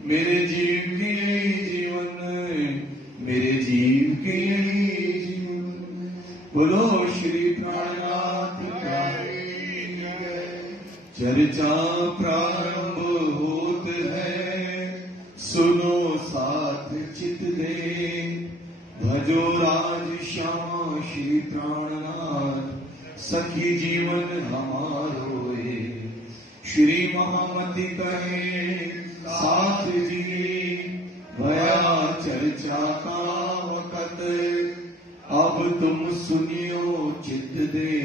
मेरे जीव के लिए जीवन, मेरे जीव के लिए जीवन। बोलो श्री प्राणनाथ की चर्चा प्रारंभ होत है, सुनो साथ चित दे, भजो राज श्याम श्री प्राणनाथ, सखी जीवन हमारो है। श्री महामति कहे साथ जी, भया चर्चा का वक़्त, अब तुम सुनियो चित दे,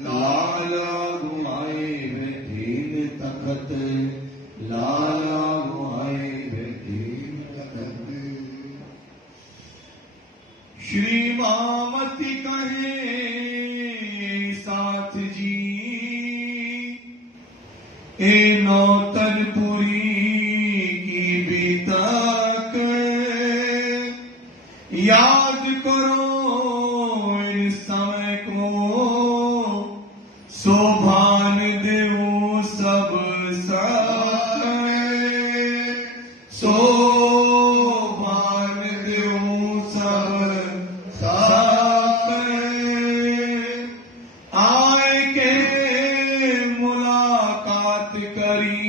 लाला घुमाए बैठे तखत, लाला घुमाए बैठे तखत। श्री महामति कहे साथ जी, ए नौतनपुरी की बीतक, याद करो इन समय को, शोभान देव सब सके, शोभान देव सब सके। आए के मुलाकात करी,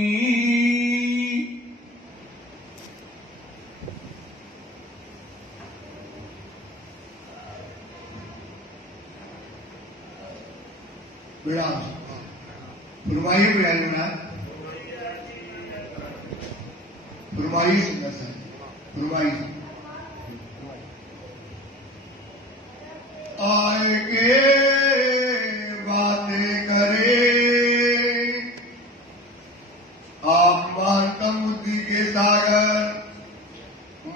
विराम फुरमाइए विराजना, फुरमाइए सुंदर सा फुरमाइए। आए के बातें करे, आप महतम बुद्धि के सागर,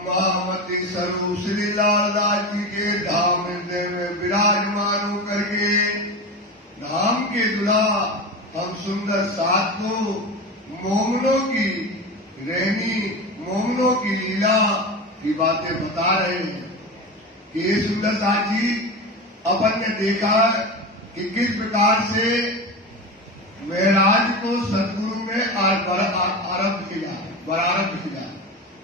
महामती स्वरूप श्री लालदास जी के धाम हृदय में विराजमान होकर के धाम के दुला हम सुंदर साथ को मोमनों की रहनी, मोमनों की लीला की बातें बता रहे हैं कि ये सुंदर साथ जी, अपन ने देखा कि किस प्रकार से महराज को सदगुरु ने आरंभ किया, बरारंभ किया,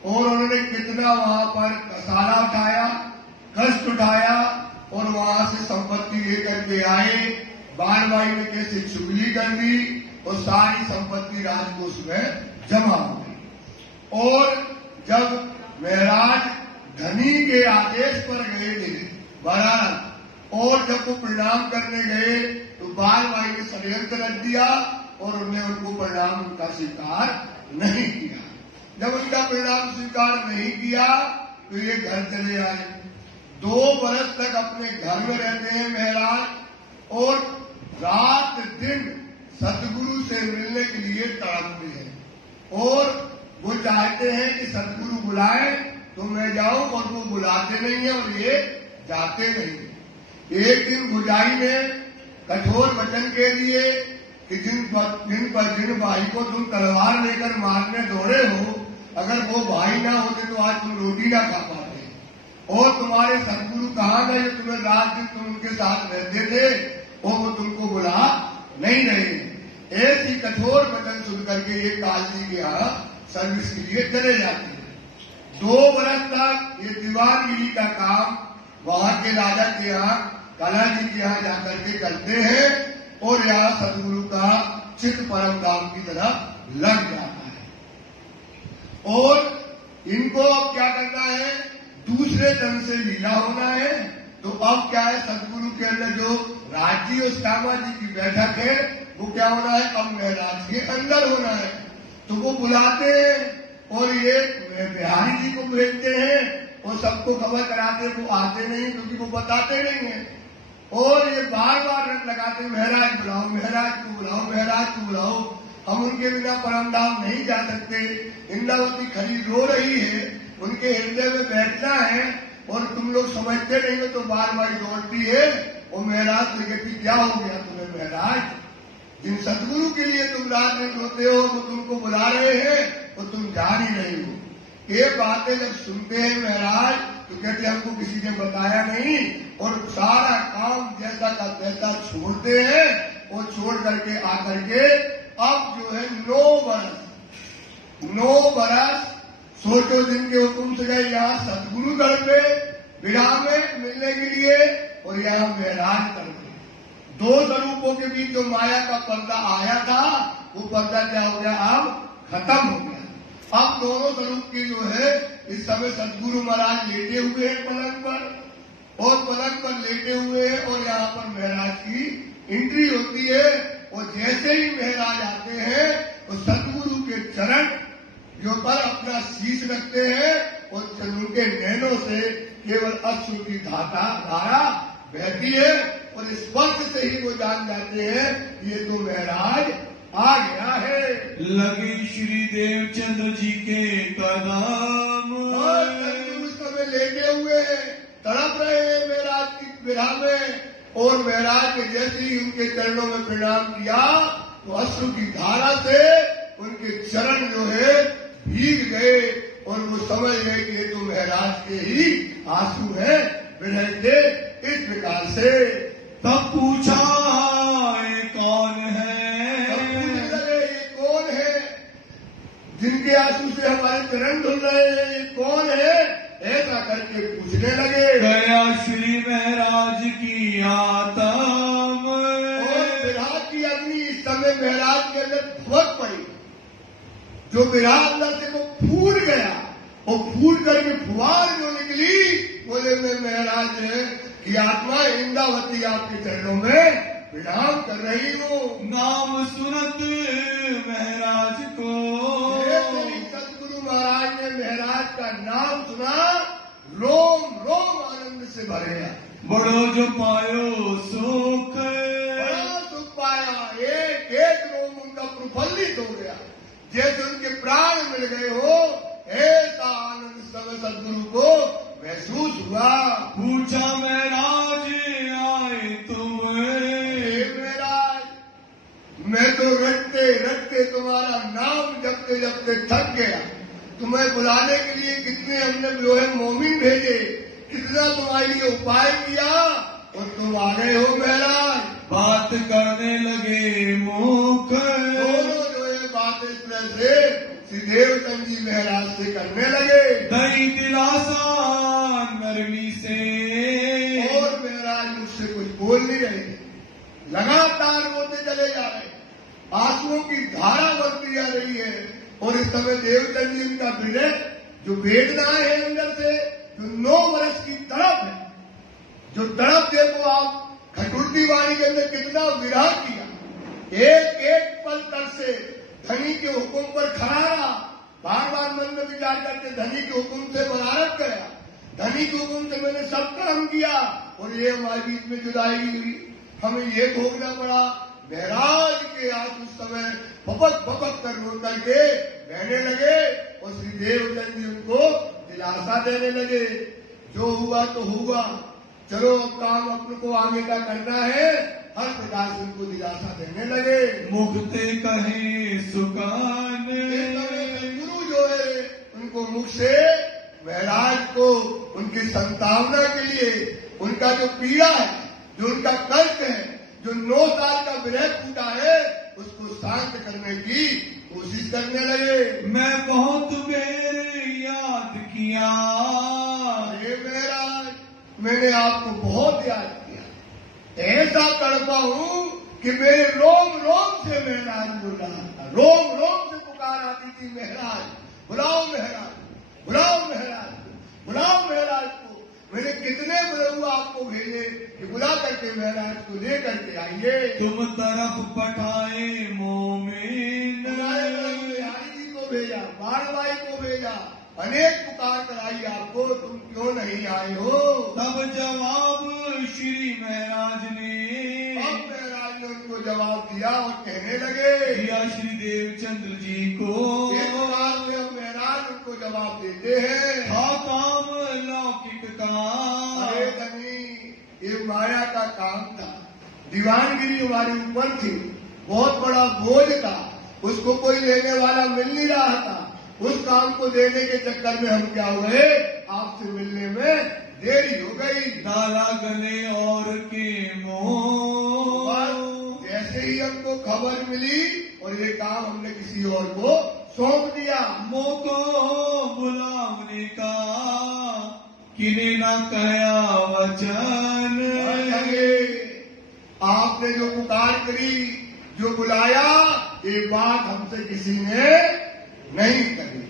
और उन्होंने कितना वहां पर कसाला उठाया, कष्ट उठाया, और वहां से संपत्ति लेकर के आए। बारवाई ने कैसे चुगली कर दी और सारी संपत्ति राजकोष में जमा हो गई। और जब महराज धनी के आदेश पर गए थे बारात, और जब वो प्रणाम करने गए तो बारवाई ने षड्यंत्र रच दिया और उन्होंने उनको प्रणाम उनका स्वीकार नहीं किया। जब उनका प्रणाम स्वीकार नहीं किया तो ये घर चले आए। 2 वर्ष तक अपने घर में रहते हैं महराज, और रात दिन सतगुरु से मिलने के लिए तड़पते हैं, और वो चाहते हैं कि सतगुरु बुलाए तो मैं जाऊं, और वो बुलाते नहीं है और ये जाते नहीं। एक दिन भुजाई ने कठोर वचन के लिए कि दिन पर दिन भाई को तुम तलवार लेकर मारने दौड़े हो, अगर वो भाई ना होते तो आज तुम रोटी ना खा पाते, और तुम्हारे सतगुरु कहाँ गए, तुम्हें रात दिन तुम उनके साथ रहते थे, और वो तुमको बुला नहीं रहे। ऐसी कठोर वचन सुन करके ये कालजी के यहाँ सर्विस के लिए चले जाते हैं। 2 वर्ष तक ये दीवानगिरी का काम वहां के राजा के यहाँ, कला जी के यहाँ जाकर के करते हैं, और यहाँ सदगुरु का चित्त परम धाम की तरफ लग जाता है। और इनको अब क्या करना है, दूसरे ढंग से लीला होना है। तो अब क्या है, सदगुरु के अंदर जो राज्य और श्यामा जी की बैठक है वो क्या होना है, अब महराज के अंदर होना है। तो वो बुलाते हैं और ये बिहारी जी को भेजते हैं और सबको खबर कराते, वो आते नहीं क्योंकि वो बताते नहीं है। और ये बार बार रट लगाते, महराज बुलाओ, महराज को बुलाओ, महराज को बुलाओ, हम उनके बिना परम धाम नहीं जा सकते। इंद्रावती खड़ी रो रही है, उनके हृदय में बैठना है, और तुम लोग समझते नहीं हो तो बार बार दौड़ती है। और महराज ने कहती क्या हो गया तुम्हें महराज, जिन सतगुरु के लिए तुम रात में रोते हो वो तुमको बुला रहे हैं और तुम जा नहीं रहे हो। ये बातें जब सुनते हैं महराज तो कहते हमको किसी ने बताया नहीं, और सारा काम जैसा का तैसा छोड़ते हैं, और छोड़ करके आकर के अब जो है 9 बरस सोचो जिनके हुक्म से गए यहाँ सतगुरु गढ़ पे विराम में मिलने के लिए और यहाँ महराज कर पे। दो स्वरूपों के बीच जो माया का पर्दा आया था वो पर्दा क्या हो गया, अब खत्म हो गया। अब दोनों स्वरूप की जो है इस समय सतगुरु महाराज लेटे हुए हैं पलंग पर और पलंग पर लेटे हुए हैं और यहाँ पर महराज की एंट्री होती है और जैसे ही महराज आते हैं तो सतगुरु के चरण जो पर अपना शीश रखते हैं और उनके नैनों से केवल अश्रु की धारा बहती है और स्पर्श से ही वो जान जाते हैं ये तो महराज आ गया है। लगे श्री देवचंद्र जी के कदम और उस समय लेटे हुए हैं, तड़प रहे हैं महराज की विरह में और महराज ने जैसे ही उनके चरणों में प्रणाम किया तो अश्रु की धारा से उनके चरण जो है भीग गए और वो समझ गए कि ये तो महराज के ही आंसू है, विरह के। इस प्रकार से तब पूछा ये कौन है, ये कौन है जिनके आंसू से हमारे चरण धुल रहे हैं, ये कौन है, ऐसा करके पूछने लगे। गया श्री महराज की आत्म और विराह की अग्नि इस समय महराज के अंदर फुक पड़ी, जो विराह अंदर से वो फूट गया और फूट करके फुहार जो निकली, बोले मैं महराज की आत्मा इंद्रावती आपके चरणों में विराम कर रही हूँ। नाम सुनत महराज को सतगुरु महाराज ने महराज का नाम सुना, रोम रोम आनंद से भर गया। बड़ो जो पायो सुख, बड़ा सुख पाया, एक एक रोम उनका प्रफुल्लित हो गया, जैसे उनके प्राण मिल गए हो, ऐसा आनंद समय सदगुरु को महसूस हुआ। पूछा महराज आए तुम, महराज मैं तो रटते रटते तुम्हारा नाम जपते जपते थक गया, तुम्हें बुलाने के लिए कितने हमने जो है मोमिन भेजे, कितना तुम्हारे लिए उपाय किया और तुम आ गए हो महराज। बात करने लगे मुख, दोनों जो है बात इस तरह से श्री देवचंद जी महराज से करने लगे, दई दिलासा नरमी से, और महराज मुझसे कुछ बोल नहीं रहे, लगातार रोते चले जा रहे, आंसुओं की धारा बढ़ती जा रही है। और इस समय देवचंद जी उनका विनय जो वेदना है अंदर से, जो 9 वर्ष की तड़प है, जो तड़प देखो आप खटुर्दी वाणी के अंदर कितना विरह किया, एक एक पल तर से धनी के हुक्म पर खड़ा रहा, बार बार मन में विचार करके धनी के हुक्म से बरारत गया, धनी के हुक्म से मैंने सब कर्म किया और ये हमारे बीच में जुदाई हुई, हमें ये भोगना पड़ा। महराज के आंसू समय भपक भपक कर रो करके बहने लगे और श्री देवचंद जी उनको दिलासा देने लगे, जो हुआ तो हुआ, चलो अब काम अपने को आगे का करना है, हर प्रकार से उनको दिलासा देने लगे। मुखते कहे सुकान, गुरु जो है उनको मुख से महराज को उनकी संतावना के लिए, उनका जो पीड़ा है, जो उनका कष्ट है, जो 9 साल का विरह टूटा है, उसको शांत करने की कोशिश करने लगे। मैं बहुत बेर याद किया, हे महराज मैंने आपको बहुत याद किया, ऐसा तड़पा हूँ कि मेरे रोम रोम से महराज बोल रहा था, रोम रोम से पुकार आती थी, महराज बुलाओ महराज, बुलाओ महराज, बुलाओ महराज को। मैंने कितने बुलाऊ आपको भेजे कि बुला करके महराज को ले करके आइए। तुम तरफ पठाए मोमिन, बिहारी जी को भेजा, बाणबाई को भेजा, अनेक पुकार कराई आपको, तुम क्यों नहीं आए हो। तब जवाब श्री महराज ने, अब महराज ने उनको जवाब दिया और कहने लगे, दिया श्री देवचंद्र जी को, एक बार में अब महराज उनको जवाब देते हैं, था काम लौकिक का, अरे धनी ये माया का काम था, दीवानगिरी हमारे ऊपर थी, बहुत बड़ा बोझ था, उसको कोई लेने वाला मिल नहीं रहा था, उस काम को देने के चक्कर में हम क्या हुए, आपसे मिलने में देरी हो गई। डाला गले और के मोह, जैसे ही हमको खबर मिली और ये काम हमने किसी और को सौंप दिया। मोको बुला का किने न कहया वचन। आपने जो पुकार करी, जो बुलाया, ये बात हमसे किसी ने नहीं करी।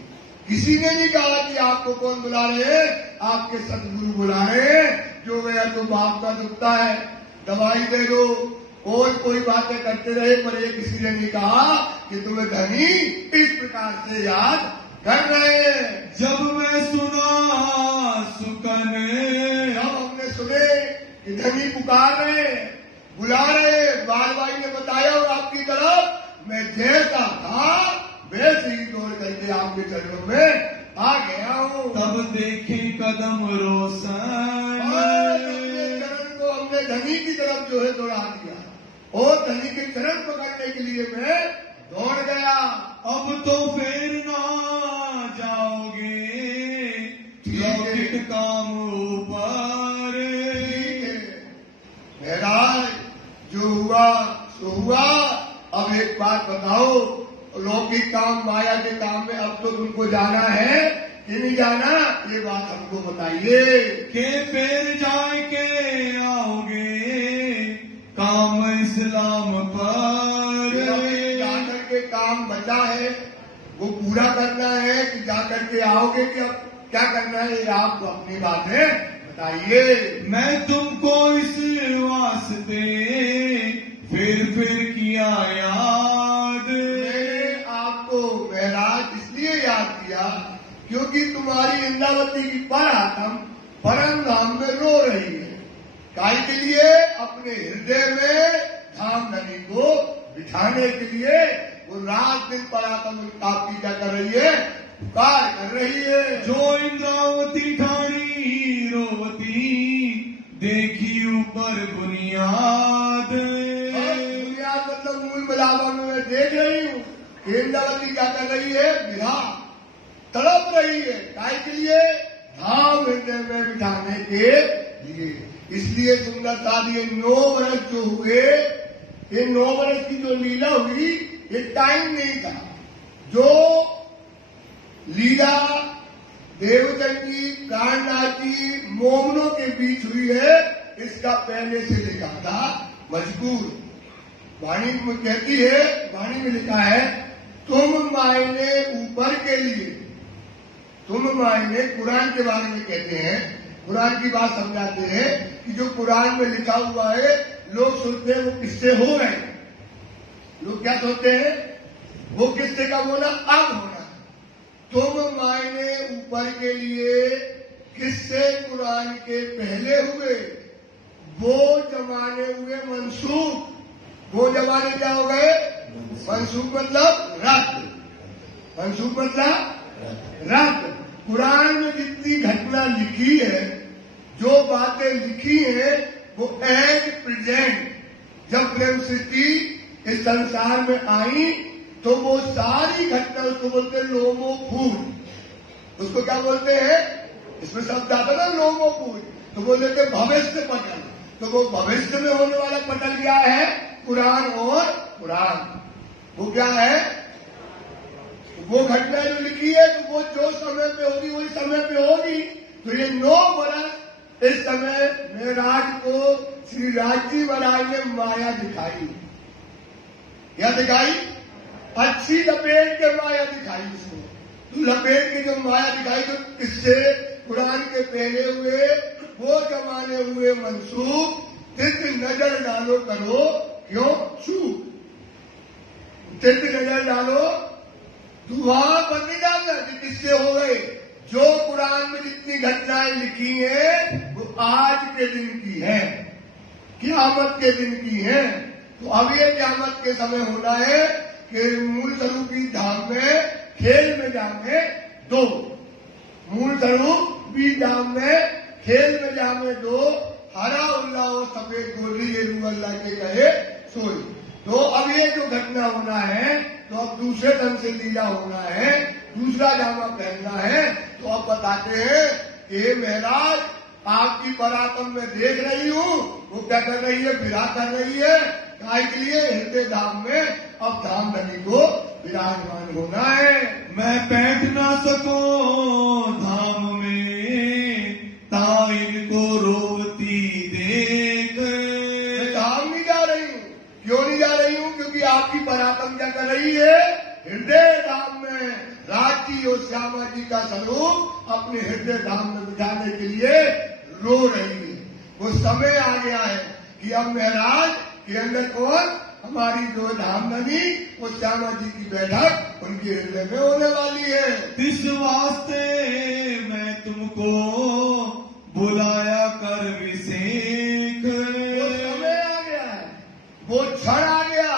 किसी ने नहीं कहा कि आपको कौन बुला रहे हैं, आपके सतगुरु बुला रहे हैं। जो गया तो बाप का दुखता है, दवाई दे दो, और कोई बातें करते रहे, पर ये किसी ने नहीं कहा कि तुम्हें धनी इस प्रकार से याद कर रहे हैं। जब मैं सुना सुकन, जब हमने सुने कि धनी पुकार रहे, बुला रहे, बाल भाई ने बताया और आपकी तरफ मैं जैसा था वैसे ही दौड़ करके आपके चरणों में आ गया हूँ। तब देखे कदम रोशन, चरण को हमने धनी की तरफ जो है दौड़ा दिया, और धनी के चरण पकड़ने के लिए मैं दौड़ गया। अब तो फिर ना जाओगे लौकिक काम ऊपर। महाराज जो हुआ सो हुआ। अब एक बात बताओ, लौकिक काम माया के काम में अब तो तुमको जाना है कि नहीं जाना, ये बात हमको बताइए। के फिर जाए के आओगे काम इस्लाम पर। जाकर के काम बचा है वो पूरा करना है कि जाकर के आओगे कि अब क्या करना है, ये आप तो अपनी बातें बताइए। मैं तुमको इस वास्ते फिर किया याद। मैंने आपको महाराज इसलिए याद किया क्योंकि तुम्हारी इंद्रावती की परात्म परम धाम में रो रही है। काय के लिए? अपने हृदय में धाम नदी को बिठाने के लिए वो रात दिन परात्म आपकी क्या कर रही है, पुकार कर रही है। जो इंद्रावती ठाणी रोवती देखी ऊपर बुनियाद। बुनियाद मतलब मूल बलावा में मैं देख रही हूँ। इंद्रावती क्या कर रही है? विधा तड़प रही है। काय के लिए? धाम हृदय में बिठाने के लिए। इसलिए सुंदर साथ ये 9 वर्ष जो हुए, ये 9 वर्ष की जो लीला हुई, ये टाइम नहीं था। जो लीला देवचंडी कांडाची मोमनों के बीच हुई है, इसका पहले से लिखा था मजबूर। वाणी में कहती है, वाणी में लिखा है, तुम मायने ऊपर के लिए। तुम मायने कुरान के बारे में कहते हैं, कुरान की बात समझाते हैं कि जो कुरान में लिखा हुआ है लोग सोचते हैं वो किससे हो रहे हैं। लोग क्या सोचते हैं? वो किससे का बोला अब होना। तुम मायने ऊपर के लिए किससे कुरान के पहले हुए, वो जमाने हुए मंसूख। वो जमाने क्या हो गए? मंसूख मतलब रद्द। मंसूख मतलब रद्द। कुरान में जितनी घटना लिखी है, जो बातें लिखी है, वो एज प्रेजेंट जब प्रेम सृष्टि इस संसार में आई तो वो सारी घटना, उसको बोलते हैं लोमोफूल। उसको क्या बोलते हैं? इसमें शब्द आता ना लोमोफूल, तो बोलते थे भविष्य पटल। तो वो भविष्य में होने वाला पटल क्या है? कुरान और कुरान। वो क्या है? वो घटना जो लिखी है, तो वो जो समय पे होगी वही समय पे होगी। तो ये 9 वर्ष इस समय मेराज को श्री राजी महाराज ने माया दिखाई। क्या दिखाई? अच्छी लपेट के माया दिखाई उसको। तो लपेट के जो माया दिखाई, तो किससे? कुरान के पहले हुए, वो जमाने हुए मंसूख। तित नजर डालो करो क्यों चूक। तित नजर डालो, दुआ बन नहीं डालना कि किससे हो गए। जो कुरान में जितनी घटनाएं लिखी हैं वो आज के दिन की है, क़यामत के दिन की है। तो अब ये क़यामत के समय होना है कि मूल स्वरूप की धाम में खेल में जामे 2। मूल स्वरूप भी धाम में खेल में जामे 2। हरा उल्ला और सफेद गोली ये रू अल्लाह के कहे सोई। तो अब ये जो घटना होना है, तो अब दूसरे ढंग से लीला होना है, दूसरा जामा पहनना है। तो अब बताते हैं कि महाराज आपकी पराक्रम में देख रही हूँ, वो क्या कर रही है? विराह कर रही है। काय के लिए? हृदय धाम में अब धाम नदी को विराजमान होना है। मैं बैठ ना सको धाम श्यामा जी का स्वरूप अपने हृदय धाम में बिठाने के लिए रो रही है। वो समय आ गया है कि अब महाराज के अंदर कौन, हमारी जो धामधनी वो श्यामा जी की बैठक उनके हृदय में होने वाली है। इस वास्ते मैं तुमको बुलाया कर विसेक। वो समय आ गया है, वो क्षण आ गया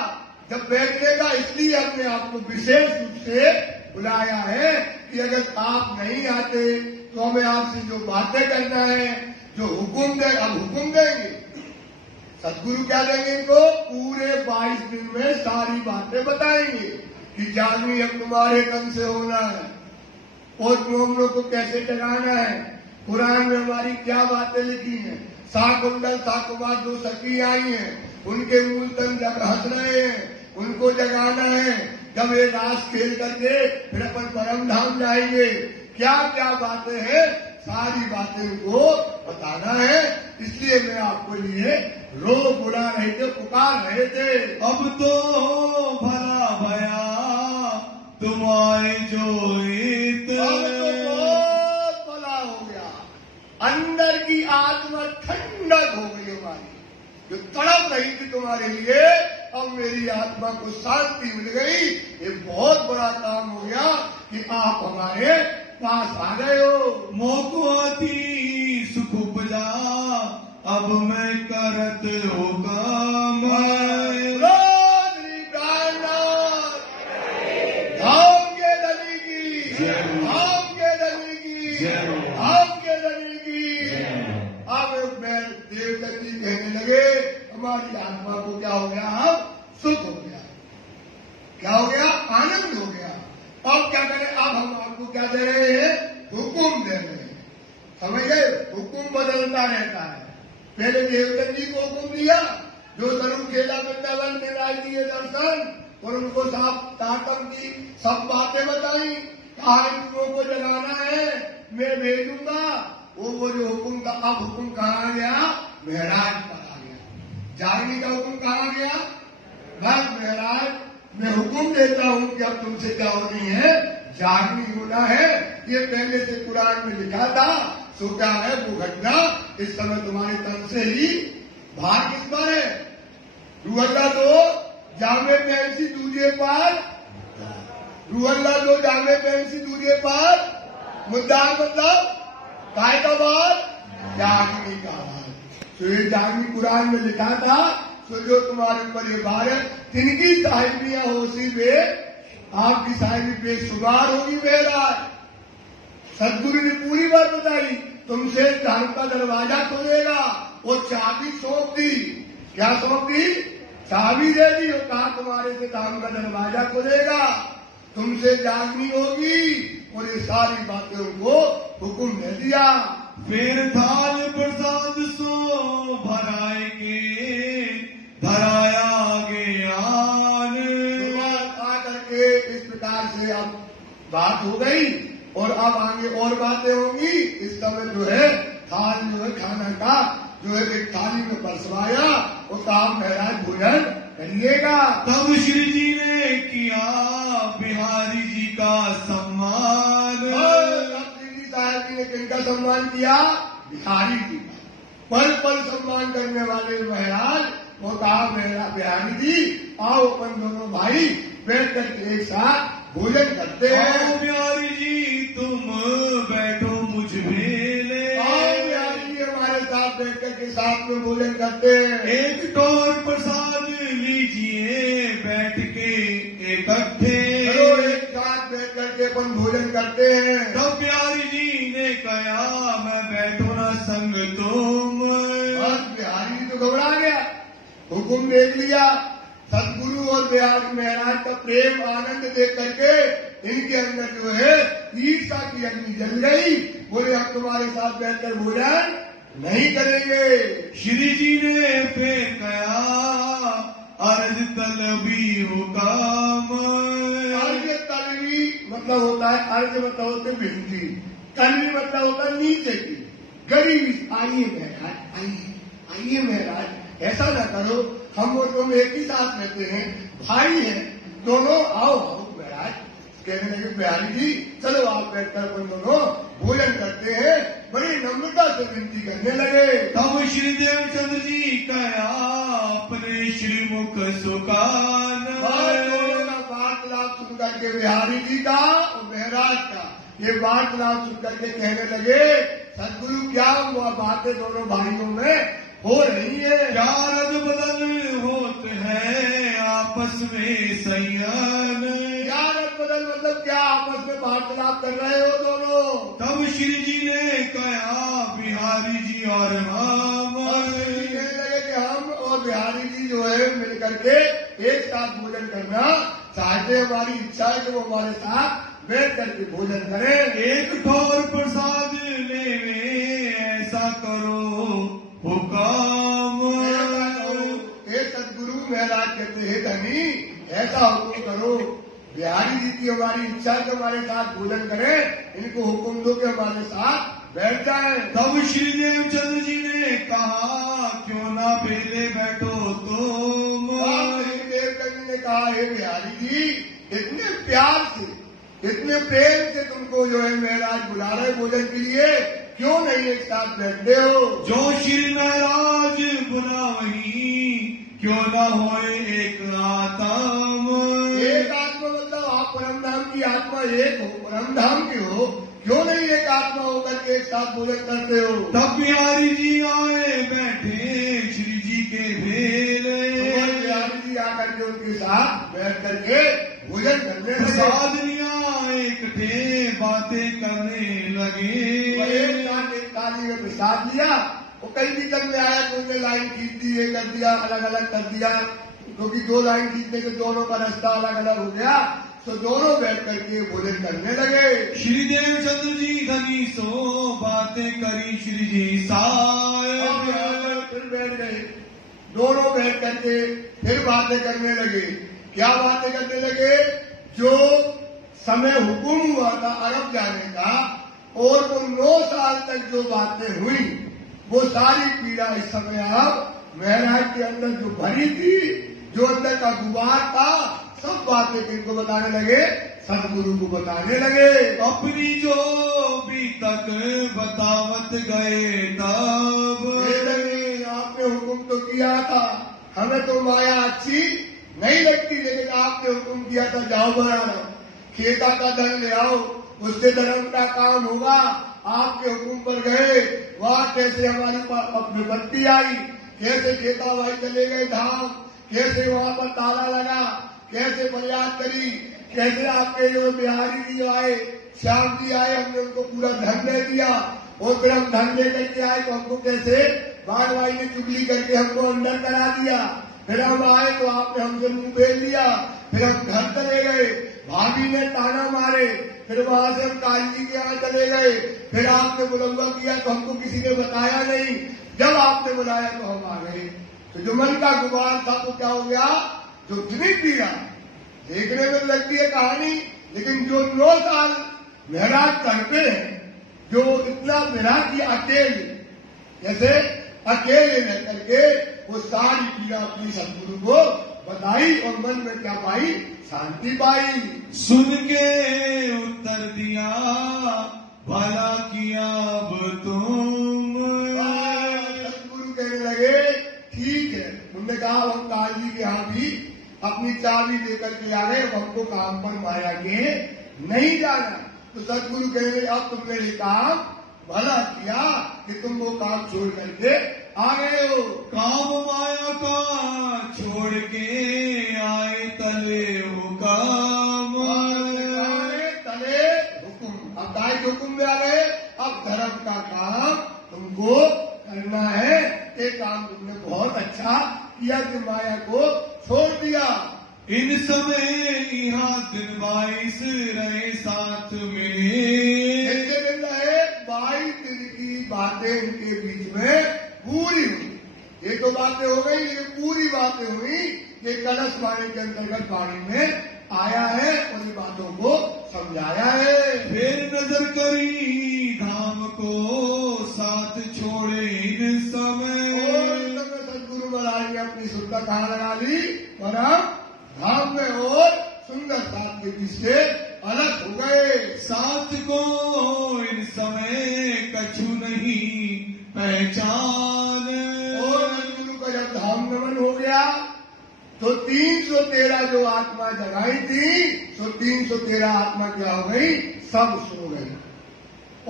जब बैठने का, इसलिए हमने आपको विशेष रूप से बुलाया है कि अगर आप नहीं आते तो हमें आपसे जो बातें करना है, जो हुक्म दे, अब हुक्म देंगे। सदगुरु क्या देंगे इनको, पूरे 22 दिन में सारी बातें बताएंगे कि जागनी अब तुम्हारे तन से होना है और मोमनों को कैसे जगाना है। कुरान में हमारी क्या बातें लिखी हैं। साकुंडल साकुमार 2 सखी आई हैं, उनके मूल तन जग हंस रहे हैं, उनको जगाना है। जब ये रास खेल करके फिर अपन परम धाम जाएंगे, क्या क्या बातें हैं, सारी बातें उनको बताना है। इसलिए मैं आपको लिए रो बुला रहे थे, पुकार रहे थे। अब तो भला भया तुम आए जो इत। अब तो बहुत भला हो गया, अंदर की आत्मा ठंडक हो गई हमारी, जो तड़प रही थी तुम्हारे लिए, अब मेरी आत्मा को शांति मिल गई। ये बहुत बड़ा काम हो गया कि आप हमारे पास आ गए हो। मोको अति सुख उपजा अब मैं करत हो काम। धाम के धनी की, धाम के धनी की, धाम के धनी की। अब मैं देवता जी कहने लगे, हमारी आत्मा को क्या हो गया, अब सुख हो गया, क्या हो गया, आनंद हो गया। अब क्या करें, अब हम आपको क्या दे रहे हैं, हुक्म दे रहे हैं। समझ गए, हुक्म बदलता रहता है। पहले देवता जी को हुक्म दिया, जो स्वरूप खेला वृंदावन में राय दिए दर्शन, और उनको साफ ताकम की सब बातें बताई, कहा इन लोगों को जगाना है, मैं भेजूंगा। वो जो हुक्म का, अब हुक्म कहाँ गया, महराज पर आ गया। जागने का हुक्म कहाँ गया, बस महाराज मैं हुक्म देता हूं कि अब तुमसे क्या होनी है, जागनी होना है। ये पहले से कुरान में लिखा था, सो क्या है वो घटना इस समय तुम्हारे तन से ही भार किस पर है। रूहल्ला दो जामे पैंसी दूजे पार, रूहल्ला दो जामे पैंसी दूजे पार, मुद्दा मतलब काय का बात, जागनी का बात। तो ये जागनी कुरान में लिखा था, तो जो तुम्हारे ऊपर ये भार है, तिनकी साहिबियां होशी में आपकी साहिबी बेशुमार होगी। महाराज सदगुरु ने पूरी बात बताई, तुमसे धर्म का दरवाजा खोलेगा। वो चाबी सौंप दी, क्या सौंप दी, चाबी दे दी और कहा तुम्हारे से धर्म का दरवाजा खोलेगा, तुमसे जागनी होगी। और ये सारी बातें उनको हुक्म दे दिया। फिर थाल प्रसाद सो भराएंगे, धराया ज्ञान। आकर के इस प्रकार से अब बात हो गई और अब आगे और बातें होंगी। इस समय जो है थाल जो है खाना का जो है एक थाली में परसवाया और कहा महाराज भोजन करिएगा। तब श्री जी ने किया बिहारी जी का सम्मान। श्री जी साहब जी ने किनका सम्मान किया, बिहारी जी का। पल पल सम्मान करने वाले महाराज वो कहा मेरा बिहारी जी आओ अपन दोनों भाई बैठ करके एक साथ भोजन करते हैं। बिहारी जी तुम बैठो मुझ भेले। आओ बिहारी जी हमारे साथ बैठ करके साथ में भोजन करते हैं। एक टोर प्रसाद लीजिए बैठ के इकट्ठे। चलो एक साथ बैठ करके अपन भोजन करते हैं। तब बिहारी जी ने कहा मैं बैठो ना संग तुम। बस बिहारी जी तो घबरा गया, हुक्म देख लिया। सदगुरु और बिहारी महाराज का प्रेम आनंद देख करके इनके अंदर जो है ईर्षा की अग्नि जल गई। बोले हम तुम्हारे साथ बैठकर भोजन नहीं करेंगे। श्री जी ने फिर कहा अर्ज तलबी हो काम। अर्ज तलवी मतलब होता है, अर्ज मतलब होते भिंडी, तलवी मतलब होता है नीचे की गरीबी। आइए महाराज, आइए महाराज, ऐसा ना करो, हम और तुम एक ही साथ रहते हैं, भाई हैं दोनों, आओ आओ महाराज, कहने लगे बिहारी जी चलो आप बैठकर अपन दोनों भोजन करते हैं। बड़ी नम्रता से विनती करने लगे। तब श्री देवचंद्र जी कया अपने श्रीमुख सुकान। वार्तालाप सुन करके बिहारी जी का और महराज का ये वार्तालाप सुन करके कहने लगे सदगुरु क्या हुआ बातें दोनों भाइयों में हो रही है। क्या रद बदल होते हैं आपस में संयन। क्या रद बदल मतलब क्या आपस में वार्तालाप कर रहे हो दोनों। तब श्री जी ने कहा बिहारी जी और हम। कहने लगे कि हम और बिहारी जी जो है मिल करके एक साथ भोजन करना चाहते हैं। हमारी इच्छा है कि वो हमारे साथ बैठ करके भोजन करें। एक ठोर प्रसाद ले ऐसा करो हुकाम। हे सदगुरु महाराज कहते हैं धनी ऐसा हुक्म करो। बिहारी जी की हमारी इच्छा है कि हमारे साथ भोजन करें। इनको हुक्म दो कि हमारे साथ बैठ जाए। तब श्री देवचंद्र जी ने कहा क्यों ना पहले बैठो तुम। देवचंद्र जी ने कहा हे बिहारी जी इतने प्यार से इतने प्रेम से तुमको जो है महाराज बुला रहे भोजन के लिए क्यों नहीं एक साथ बैठते हो। जो श्री महाराज बुला वही क्यों ना होए एक आत्मा। एक आत्मा मतलब आप परम धाम की आत्मा एक हो परम धाम के हो क्यों नहीं एक आत्मा होकर के एक साथ भोजन करते हो। तब बिहारी जी आए बैठे श्री जी के भेले। बिहारी जी आकर के उनके साथ बैठ करके भोजन करने लगे। प्रसाद लिया एक थे बातें करने लगे। एक थाली में प्रसाद लिया वो कई भी तक में आया तो उन्हें लाइन खींच दी ये कर दिया अलग अलग कर दिया क्योंकि दो लाइन खींचने से दोनों का रास्ता अलग अलग हो गया। तो दोनों बैठ करके भोजन करने लगे। श्री देवचंद्र जी धनी सो बातें करी श्री जी साय। फिर बैठ गए दोनों बैठ करके फिर बातें करने लगे। क्या बातें करने लगे। जो समय हुक्म हुआ था अरब जाने का और वो 9 साल तक जो बातें हुई वो सारी पीड़ा इस समय अब महाराज के अंदर जो भरी थी जो अंदर का गुबार था सब बातें किनको बताने लगे सदगुरु को बताने लगे। अपनी जो भी तक बतावत गए तब। आपने हुक्म तो किया था हमें तो माया अच्छी नहीं लगती लेकिन आपने हुक्म किया था जाओ बनाना खेता का धन ले आओ उससे धर्म का काम होगा। आपके हुक्म पर गए वहाँ कैसे हमारी विपत्ति आई कैसे खेता भाई चले गए धाम कैसे वहाँ पर ताला लगा कैसे फरियाद करी कैसे आपके जो बिहारी जी जो आए श्याम जी आए हमने उनको पूरा धन दे दिया और फिर हम धन दे करके आए तो हमको कैसे बाढ़ भाई ने चुगली करके हमको अंदर करा दिया। फिर हम आए तो आपने हमसे मुंह फेर लिया। फिर हम घर चले गए भाभी ने ताना मारे फिर वहां से हम काली जी के यहाँ चले गए। फिर आपने बुलंदा किया तो हमको किसी ने बताया नहीं। जब आपने बुलाया तो हम आ गए। तो जो मन का गुबार था तो क्या हो गया जो इतनी पीड़ा देखने में लगती है कहानी लेकिन जो 9 साल महाराज करते हैं जो इतना विराट की अकेले जैसे अकेले रह करके वो सारी पीड़ा अपनी सदगुरु को बताई और मन में क्या पाई शांति पाई। सुन के उत्तर दिया भला किया अब तुम। सदगुरु कहने लगे ठीक है। उन्होंने कहा हम काली के यहाँ भी अपनी चाबी लेकर के आ गए हमको काम पर माया के नहीं जाना। तो सदगुरु कह रहे अब तुमने ये काम भला किया कि तुम वो काम छोड़ करके आ गए हो। काम माया का छोड़ के आए तले हुकाम। तले हुकुम अब दाई हुकुम में आ गए। अब धर्म का काम तुमको करना है। ये काम तुमने बहुत अच्छा किया कि माया को छोड़ दिया। इन समय यहाँ दिन 22 रहे साथ मिले। ऐसे दिन रहे 22 दिन की बातें इनके बीच में पूरी हुई। ये तो बातें हो गई ये पूरी बातें हुई। ये कलश वाणी के अंतर्गत वाणी में आया है और ये बातों को समझाया है। फिर नजर करी धाम को साथ छोड़े इन समय। सदगुरु महाराज ने अपनी सुंदर कहाँ लगा ली परम धाम में और सुंदर साथ के बीच से अलग हो गए। साथ को इन समय कछु नहीं पहचान। और गुरु का जब धाम गमन हो गया तो 313 जो आत्मा जगाई थी, तो 313 आत्मा क्या हो गई, सब सो गई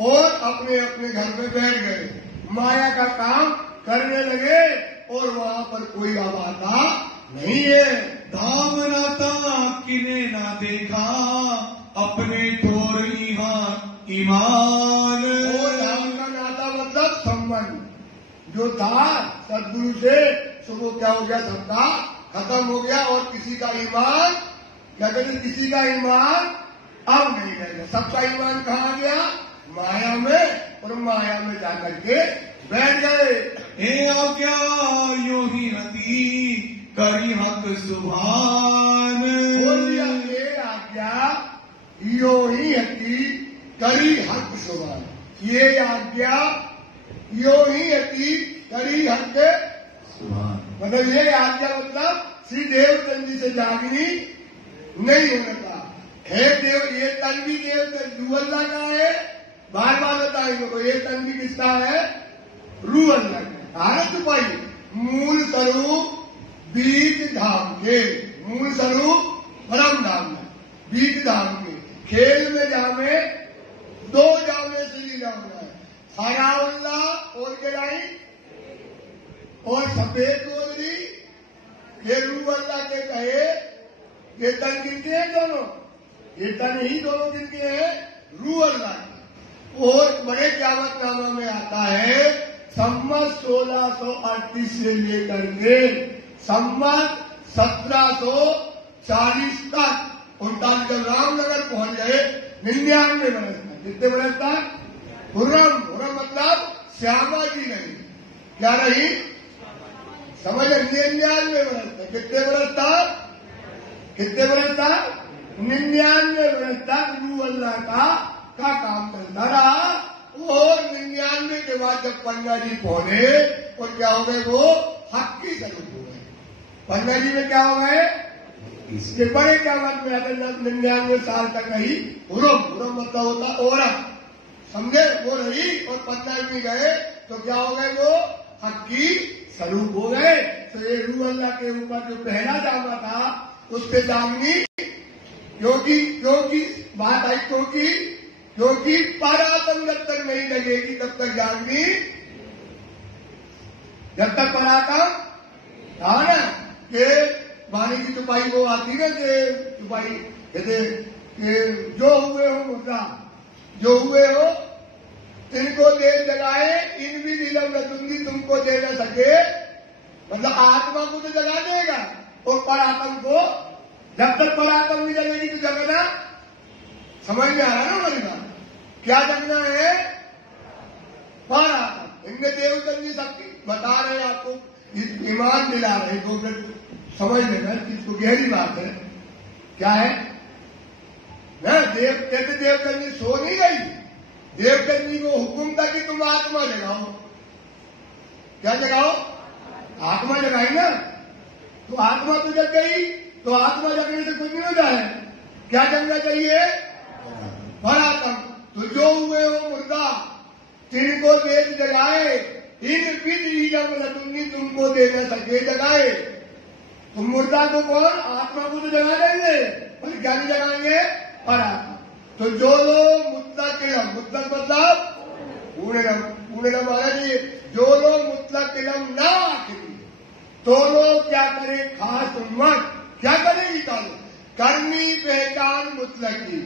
और अपने अपने घर में बैठ गए, माया का काम करने लगे और वहां पर कोई अब आता नहीं है। धाम नाता किने ना देखा, अपने ठोर यहाँ ईमान। और धाम का नाता मतलब संबंध जो था सदगुरु से, सो वो क्या हो गया, सबका खत्म हो गया। और किसी का ईमान, क्या कहते, किसी का ईमान अब नहीं रहेगा। सबका ईमान कहाँ गया, माया में, और माया में जाकर के बैठ गए। हे आज्ञा यो ही रती करी हक सुभान। बोलिया ये आज्ञा यो ही हती करी हक सुभान। ये आज्ञा यो ही हती करी हक सुभान मतलब ये आज्ञा मतलब श्री देवचंद जी से जागनी नहीं होना था। हे देव, ये तन भी देव रू अल्लाह का है, बार बार बताएंगे को, ये तन भी किसका है, रू अल्लाह का। भारत पाई मूल स्वरूप बीज धाम के, मूल स्वरूप परम धाम में, बीज धाम के। खेल में जामे दो जामे श्री राम है, हरा उल्लाह और के लाई और सफेद गोदरी, ये रू अल्लाह के कहे, ये तन किनके हैं दोनों, ये तन ही दोनों किनके हैं, रू अल्लाह के। और बड़े क़यामत नामा में आता है सम्मत 1638 से लेकर के सम्मत 1740 तक, 39 जब रामनगर पहुंच गए 99 बरस तक, कितने बरस तक, हुर्रम, हुर्रम मतलब श्यामा जी नहीं, क्या रही, समझ, 99 बरस तक, कितने बरस तक, कितने बरस तक, 99 बरस तक रू अल्लाह का काम करता रहा। और 99 के बाद जब पन्ना जी पहुंचे और क्या हो गए, वो हक की स्वरूप हो गए। पन्ना जी में क्या हो गए, इसके बड़े क्या बात में आते 99 साल तक रही हुरम, हुरम मतलब होता औरत, समझे, वो रही। और पन्ना जी गए तो क्या हो गए, वो हक की स्वरूप हो गए। तो ये रू अल्लाह के ऊपर जो पहला जामा था उससे जामनी, क्योंकि बात आई, क्योंकि परातम जब तक नहीं लगेगी तब तक जागनी, जब तक परातम था ना, कि वाणी की चुपाई वो आती ना, कि चुपाई कहते कि जो हुए हो मुद्रा, जो हुए हो तिनको दे जगाए, इन भी नीलम रतुंगी तुमको दे न सके, मतलब आत्मा को तो जगा देगा और परात्म को, जब तक परात्म नहीं जगेगी तो जगना, समझ में आ रहा ना हमारी बात, क्या जगना है, परात्म। इनके देवचंद जी शक्ति बता रहे आपको, ईमान दिला रहे, तो फिर समझ लेना इसको, गहरी बात है, क्या है ना। कहते देवचंद जी सो नहीं गई, देवचंद जी को हुक्म था कि तुम आत्मा जगाओ, क्या जगाओ, आत्मा जगाई ना, तो आत्मा तो जग गई, तो आत्मा जगने से कुछ नहीं होता है, क्या जगना चाहिए, परात्म। तो जो हुए हो मुर्दा तिनको देख जगाए, इन विधि तुमको दे न सके जगाए। तुम मुर्दा को कौन, आत्मा को तो जगा देंगे, पर क्या नहीं जगाएंगे, परात्मा। तो जो लोग मुतलक इलम, मुतलक मतलब पूर्ण महाराज जी, जो लोग मुतलक इलम ना आखिरी, तो लोग क्या करे, खास उम्मत क्या करेगी, करनी पहचान मुतलक की।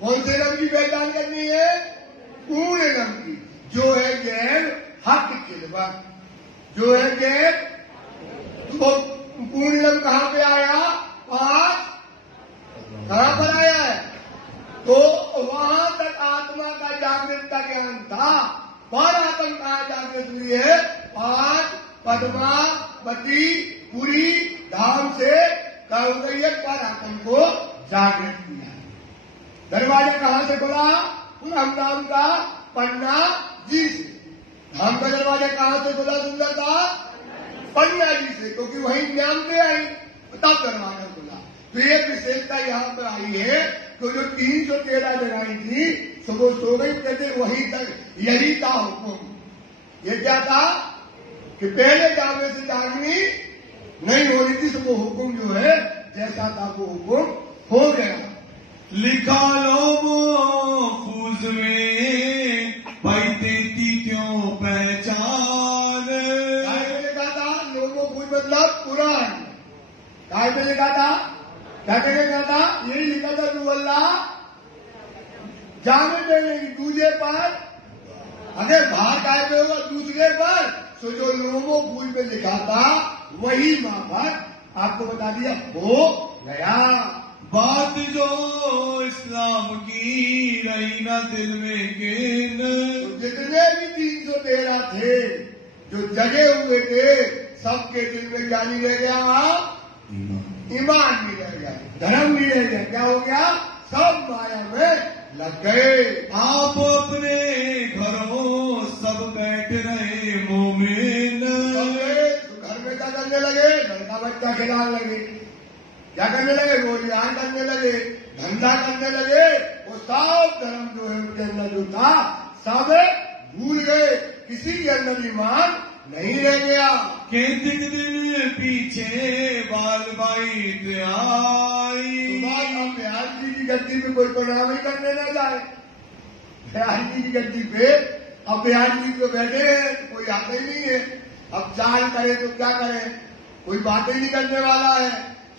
कौन से इलम की पहचान करनी है, पूर्ण इलम की, जो है गैर हक खिदमत, जो है गैर। तो पूर्ण इलम कहाँ पे आया, पांच कहाँ पर आया है, तो वहां तक आत्मा का जागृत का ज्ञान था, पर आत्मा कहा जागृत हुई है, पांच पद्मावती पूरी धाम से गई है, पर आत्मा को जागृत किया। दरवाजा कहाँ से खुला, पूरम धाम का पन्ना जी से। धाम का दरवाजा कहाँ से खुला, सुंदर था, पन्ना जी से, क्योंकि वही ज्ञान पे आई, तब दरवाजा खुला। तो एक विशेषता यहाँ पर आई है तो जो 313 जगाई थी तो वो सो गई, कहते वहीं तक यही था हुक्म। ये क्या था कि पहले जागने से जागनी नहीं हो रही थी, तो वो हुक्म जो है जैसा था वो हुक्म हो गया। लिखा लो महफूज में भाई देती क्यों पहचान। काय में लिखा था लोगों को, मतलब कुरान। काय में लिखा था, क्या लिखा था, यही लिखा था रूअल्ला जाने देंगे दूसरे पर, अगर बाहर काय में होगा दूसरे पर, तो जो लोगों फूल में लिखा था वही माफक आपको बता दिया हो गया। बात जो इस्लाम की रही ना दिल में गेन। तो जितने भी 313 थे जो जगे हुए थे, सबके दिल में क्या नहीं रह गया, ईमान नहीं रह गया, धर्म नहीं रह गया। क्या हो गया, सब माया में लग गए। आप अपने घरों सब बैठ रहे मोमिन। घर में क्या करने लगे, लड़का बच्चा खिलाने लगे, क्या करने लगे, रोजगार करने लगे, धंधा करने लगे। वो सब धर्म जो है उनके अंदर जो था सब भूल गए, किसी के अंदर ईमान नहीं रह गया। के दिन पीछे बाल बाई आई। बिहार जी की गद्दी पे कोई प्रणाम ही करने न जाए। बिहार जी की गद्दी पे अब बिहार जी तो बैठे हैं, कोई आता ही नहीं है। अब चाल करे तो क्या करे, कोई बातें नहीं करने वाला है।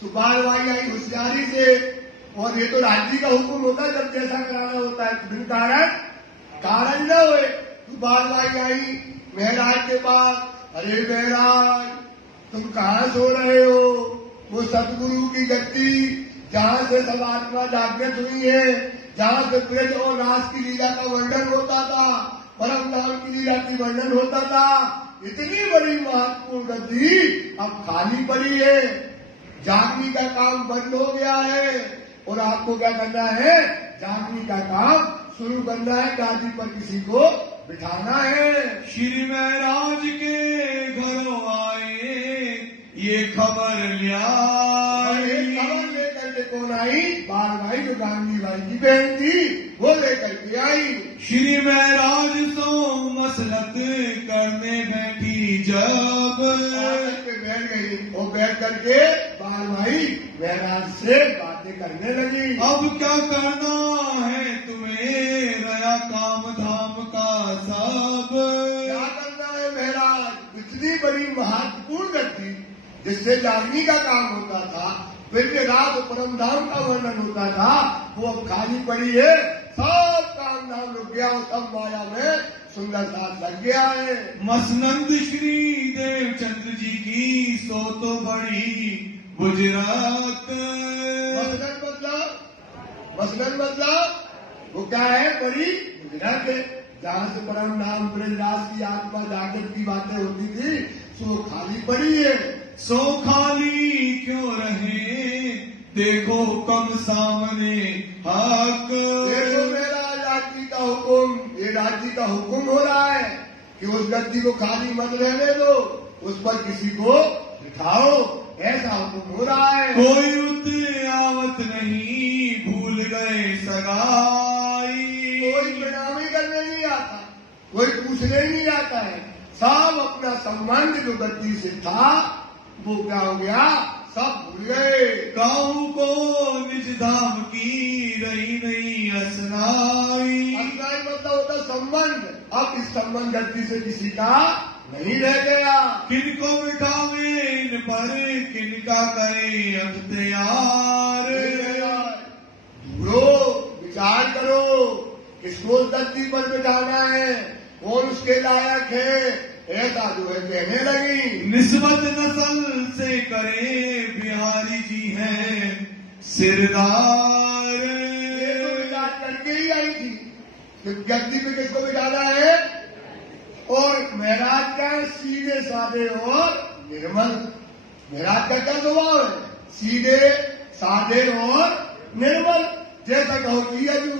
तो बाल बाई आई होशियारी से, और ये तो राज्य का हुक्म होता है, जब जैसा कराना होता है। बिन कारण न हुए, तो बाल बाई आई महराज के पास, अरे महराज तुम कहाँ सो रहे हो, वो सतगुरु की गद्दी जहाँ से सब आत्मा जागृत हुई है, जहाँ से ब्रज और रास की लीला का वर्णन होता था, परम धाम की लीला की वर्णन होता था, इतनी बड़ी महत्वपूर्ण गद्दी अब खाली पड़ी है। जागने का काम बंद हो गया है, और आपको क्या करना है, जागने का काम शुरू करना है, गादी पर किसी को बिठाना है। श्री महराज के घरों आए ये खबर खबर लेकर के कौन आई, बाल भाई जो गांधी भाई की बहन थी वो लेकर के आई। श्री महराज सो मसलत करने बैठी जब बैठ गई, वो बैठ करके बाल भाई महराज से बातें करने लगी। अब क्या करना है तुम्हें, नया काम धाम का सब। क्या करना है महराज, इतनी बड़ी महत्वपूर्ण गद्दी जिससे जागने का काम होता था, फिर भी रात परम धाम का वर्णन होता था, वो अब खाली पड़ी है। सब काम धाम रुक गया, और सब माया में सुंदर साथ लग गया है। मसनंद श्री देवचंद्र जी की सो तो बड़ी गुजरात। मसलन मतलब वो क्या है, बड़ी गुजरात है। जहाँ से परम नाम ब्रजदास की आत्मा जागृत की बातें होती थी, सो खाली पड़ी है। सो खाली क्यों रहे, देखो कम सामने हक। देखो मेरा राज्य का हुक्म, ये राज्य का हुक्म हो रहा है कि उस गद्दी को खाली मत रहने दो, उस पर किसी को बिठाओ, ऐसा हुक्म हो रहा है। कोई उतने आवत नहीं, भूल गए सगाई। कोई प्रणाम ही करने नहीं आता, कोई पूछने ही नहीं आता है। सब अपना संबंध जो गद्दी से था वो क्या हो गया, सब भूल गए। गाँव को निज धाम की रही नहीं असनाई। असनाई मतलब होता संबंध, अब इस संबंध गद्दी से किसी का नहीं रह गया। किनको बिठावे इन पर, किनका करे अख्तियार। ढूंढो, विचार करो, किसको गद्दी पर बिठाना है, कौन उसके लायक है, ऐसा जो है कहने लगी। निस्बत नस्ल से करे बिहारी जी हैं सिरदार। ये तो विचार करके ही आई थी कि गद्दी पे किसको बिठाना है, और महराज का सीधे साधे और निर्मल। महराज का क्या स्वभाव है, सीधे साधे और निर्मल। जैसा कहो किया जो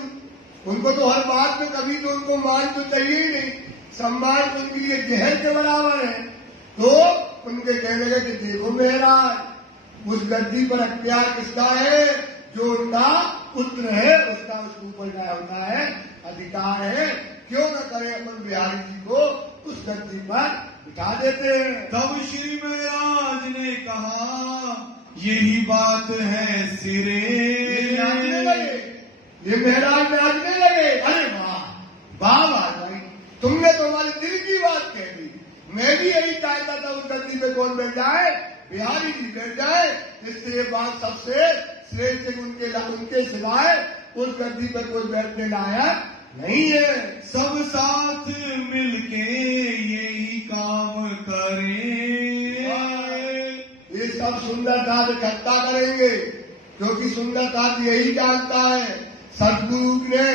उनको तो हर बात में कभी तो उनको मान तो चाहिए ही नहीं, सम्मान तो उनके लिए जहर के बराबर है। तो उनके कहने लगे कि देखो महराज, उस गद्दी पर अख्तियार किसका है, जो उनका पुत्र है उसका उसके ऊपर क्या होता है, अधिकार है। क्यों न करे अपन बिहारी जी को उस गद्दी पर बिठा देते हैं। तब श्री महाराज ने कहा यही बात है सिरे। ये नाचने लगे, ये महाराज नाचने लगे। अरे वाह वाह वाह भाई, तुमने तो हमारे दिल की बात कह दी। मैं भी यही चाहता था उस गद्दी पे कौन बैठ जाए, बिहारी जी बैठ जाए। इससे ये बात सबसे श्रेष्ठ उनके सिवाय उस गद्दी पर कोई बैठने लायक नहीं है। सब साथ मिलके यही काम करें। ये सब सुंदर साथ इकट्ठा करेंगे, क्योंकि सुंदर साथ यही जानता है। सदगुरु ने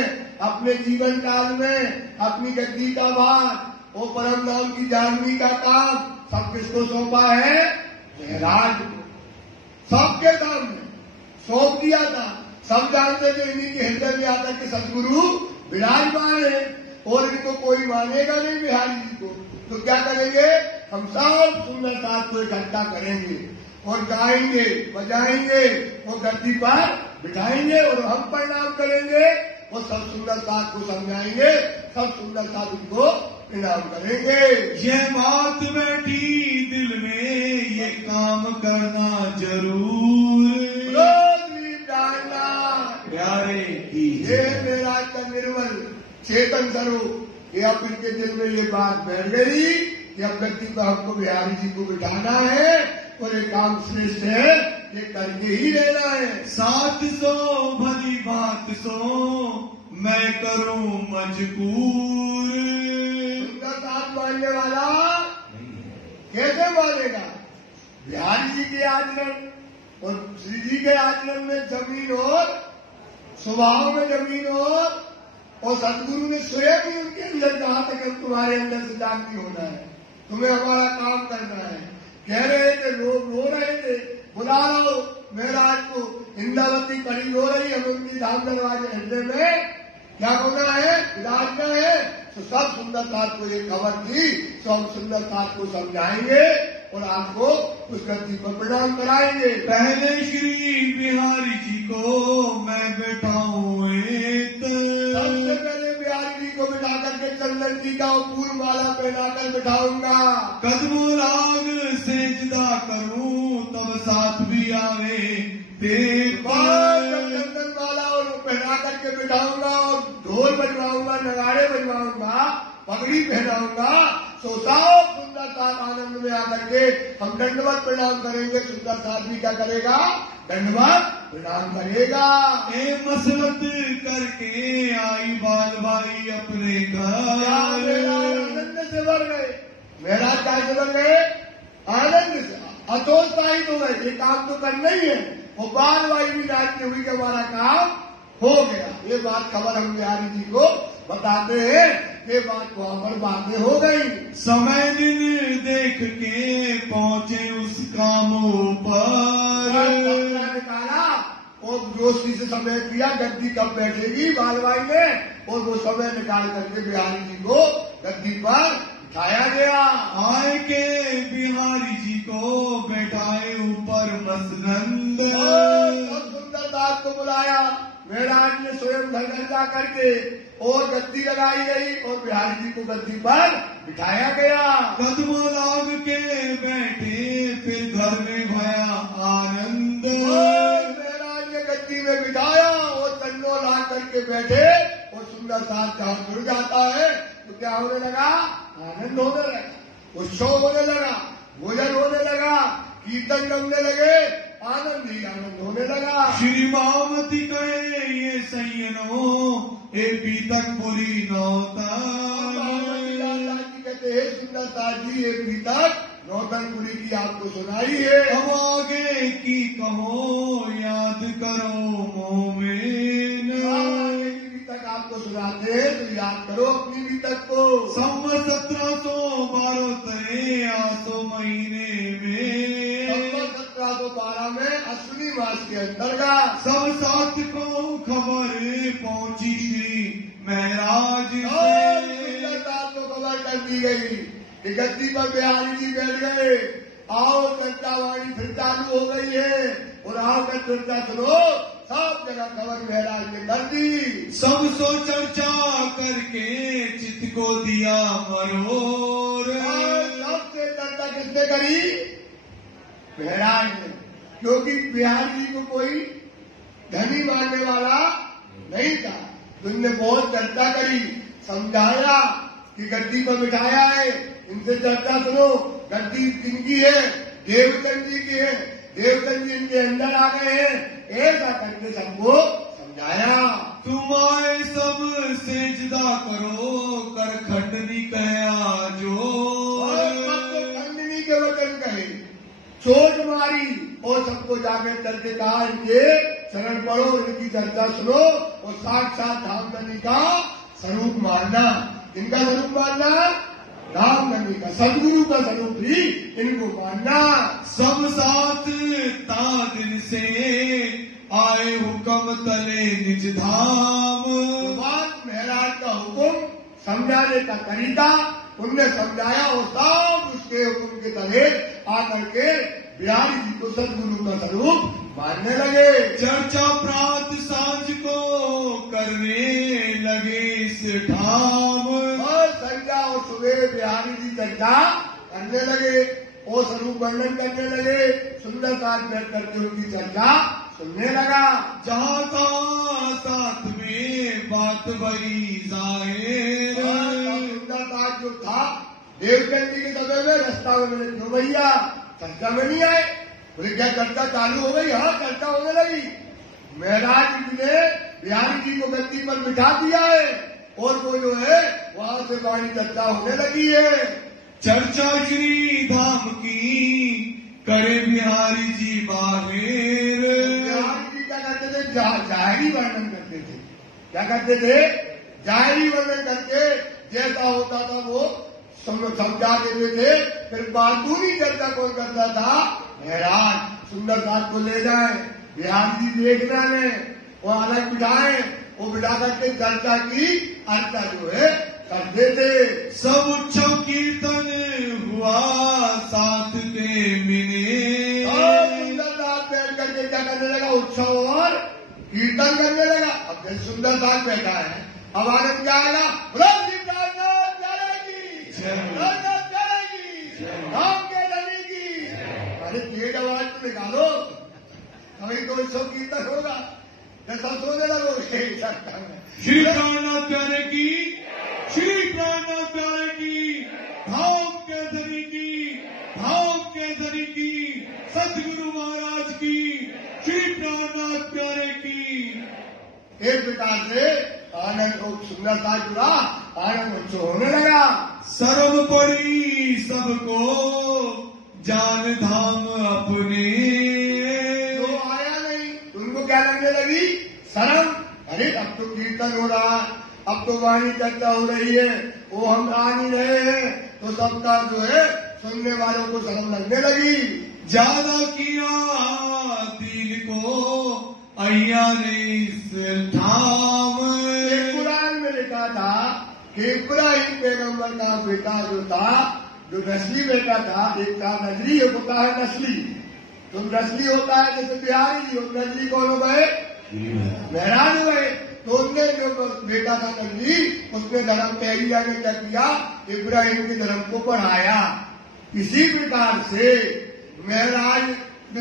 अपने जीवन काल में अपनी गद्दी का भार और परम नाम की जानवी का काम सब किसको सौंपा है, महाराज को। सबके सामने सौंप दिया था। सब जानते थे इन्हीं के हृदय में आकर के सदगुरु विराजमान है और इनको कोई मानेगा नहीं बिहारी जी को। तो क्या करेंगे, हम सब सुंदर साथ को इकट्ठा करेंगे और गाएंगे बजाएंगे और गद्दी पर बिठाएंगे और हम प्रणाम करेंगे और सब सुंदर साथ को समझाएंगे, सब सुंदर साथ उनको प्रणाम करेंगे। यह बात बैठी दिल में, ये काम करना जरूर। प्यारे की ये मेरा का निर्मल चेतन स्वरूप, ये अब इनके दिल में ये बात बैठ गई कि अब गद्दी पर हमको बिहारी जी को बिठाना है और ये काम श्रेष्ठ है, ये करके ही लेना है। 700 भली बात सो मैं करूं मजबूर। उनका साथ मानने वाला कैसे मानेगा। बिहारी जी के आचरण और श्री जी के आचरण में जमीन और स्वभाव में जमीन और सदगुरु ने स्वयं ही उनके अंदर कहा तक तुम्हारे अंदर से जागती होना है, तुम्हें हमारा काम करना है। कह रहे थे, लोग रो रहे थे, बुला लो महाराज को। इंद्रावती कड़ी हो रही, हम उनकी धाम दरवाजे हृदय में क्या होना है, विराजना है। तो सब सुंदर साथ को ये खबर थी, तो हम सुंदर साथ को समझाएंगे और आपको उस गद्दी पर प्रणाम कराएंगे। पहले श्री बिहारी जी को मैं बैठाऊं, सबसे पहले बिहारी जी को बिठा करके चंदन जी का फूल माला पहनाकर बिठाऊंगा। कदमों राग सेजदा करूं तब साथ भी आवे चंदन माला और पहना करके बिठाऊंगा और ढोल बजवाऊंगा, नगाड़े बजवाऊंगा, पगड़ी पहनाऊंगा। तो सब सुंदर साथ आनंद में आकर के हम दंडवत प्रणाम करेंगे। सुंदर साथ भी क्या करेगा, दंडवत प्रणाम करेगा। ए मसलत करके आई बाल भाई अपने घर, आनंद से भर गए। मेरा क्या से भर गए, आनंद से अतोत्साहित हो गए। ये काम तो करना ही है। वो बाल भाई भी नाचते हुई कि हमारा काम हो गया। ये बात खबर हम बिहारी जी को बताते हैं, ये बात वहां पर बातें हो गई। समय दिन देख के पहुंचे उस कामों पर, निकाला और जोशी से समय किया, गद्दी कब बैठेगी बाल भाई ने, और वो समय निकाल करके बिहारी जी को गद्दी पर बिठाया गया। आए के बिहारी जी को बैठाए ऊपर मसनंद, सुंदर दास को बुलाया। महाराज ने स्वयं घर घर जा करके और गद्दी लगाई गई और बिहारी जी को गद्दी पर बिठाया गया। कदमों लाग के बैठे फिर घर में भया आनंद, महाराज ने गद्दी में बिठाया और दंडों लाग करके बैठे और सुंदर साथ जहां जुड़ जाता है तो क्या होने लगा, आनंद होने लगा, उत्सव होने लगा, भोजन होने लगा, कीर्तन गमने लगे, आनंद ही आनंद होने लगा। श्री मामती कहे ये सैयनो ए बीतक बुरी नौता, कहते हैं सुंदर साथ जी एक बीतक नौतनपुरी की आपको सुनाई है। अब आगे की कहो याद करो मोमेन, बीतक आपको सुनाते हैं तो याद करो अपनी बीतक को। 1712 तय आसो महीने में, 1712 में अश्विनी मास के अंतर्गत सब साथ को खबर पहुंची श्री महाराज से। को खबर कर दी गई कि गद्दी पर बिहारी जी बैठ गए। आओ चर्चा वाणी फिर चालू हो गई है और आओ कर चर्चा सुनो सब जगह खबर महाराज ने कर दी। सब सो चर्चा करके चित्त को दिया मरोर। सबसे चर्चा किसने करी? महाराज ने, क्योंकि बिहारी जी को कोई धनी मानने वाला नहीं था। तुमने बहुत चर्चा करी, समझाया कि गद्दी पर बिठाया है, इनसे चर्चा सुनो, गद्दी किनकी है? देवचंद जी की है, देवचंद जी इनके अंदर आ गए हैं, ऐसा करके सबको समझाया। तुम आए सब सेजदा करो, कर खंडनी कहा जो। खंडनी के वचन कहे, चोट मारी और सबको जाके करके कहा इनके शरण पढ़ो, इनकी चर्चा सुनो और साक्षात धामधनी का स्वरूप मानना। इनका स्वरूप मानना धामधनी का, सदगुरु का स्वरूप भी इनको मानना। सब साथ तादिन से आए हुक्म तले निज धाम। बात महाराज का हुक्म समझाने का तरीका उनने समझाया और सब उसके हुक्म के तले आकर के बिहारी जी को सदगुरु का स्वरूप मानने लगे। चर्चा प्रात सांझ को करने लगे इस ठाम। और संध्या और सुबह बिहारी जी चर्चा करने लगे और स्वरूप वर्णन करने लगे, सुंदर काज करके उनकी चर्चा सुनने लगा। जहाँ का साथ में बात बड़ी जाहिर। सुंदर काज जो था देवचंद जी के समय में रास्ता में मैंने क्यों भैया चर्चा में नहीं आए? बोले क्या चर्चा चालू हो गई? हाँ चर्चा होने लगी। महाराज जी ने बिहारी जी को गद्दी पर बिठा दिया है और वो जो है वहां से वाणी चर्चा होने लगी है। चर्चा श्री धाम की करे बिहारी जी बाहिर। बिहारी जी क्या करते थे? जाहिरी वर्णन करते थे। क्या करते थे? जाहिरी वर्णन करके जैसा होता था वो समझा देते थे। फिर बातूनी चर्चा कौन करता था? महाराज सुंदर साथ को ले जाए, बिहारी जी देखना ने वो अलग बिठाए, वो बिठा करके चर्चा की अर्चा जो है करते थे। सब उत्सव कीर्तन हुआ साथ के मिले। और सुंदर साथ बैठ करके क्या करने लगा? उत्सव और कीर्तन करने लगा। अब जब सुंदर साथ बैठा है, अब आनंद क्या आएगा? अरे तेज आवाज तो निकालो, कभी तो उत्सव कीर्तन होगा, जैसा सोने लगो। श्री प्राणनाथ प्यारे की, श्री प्राणनाथ प्यारे की, धाम के धनी की, धाम के धनी की, सतगुरु महाराज की, श्री प्राणनाथ प्यारे की। एक प्रकार से आनंद सुंदरता जुड़ा, आनंद उत्सव होने लगा। सर्व पड़ी सबको जान धाम अपने। जो आया नहीं उनको क्या लगने लगी? शर्म। अरे अब तो कीर्तन हो रहा, अब तो वाणी चर्चा हो रही है, वो हम आ नहीं रहे हैं, तो सबका जो है सुनने वालों को शर्म लगने लगी। ज्यादा किया दिल को अय्या ने इस ठाम। कुरान में लिखा था कि इब्राहिम पैगंबर का बेटा जो था, जो नस्ली बेटा था, एक था नजरी, एक होता है नस्ली। तो नस्ली होता है जैसे बिहारी जी, नजरी कौन हो गए? महाराज हुए। तो उनने जो बेटा था नजरी, उसने धर्म तैयारिया ने क्या किया? इब्राहिम के धर्म को पढ़ाया। इसी प्रकार से महाराज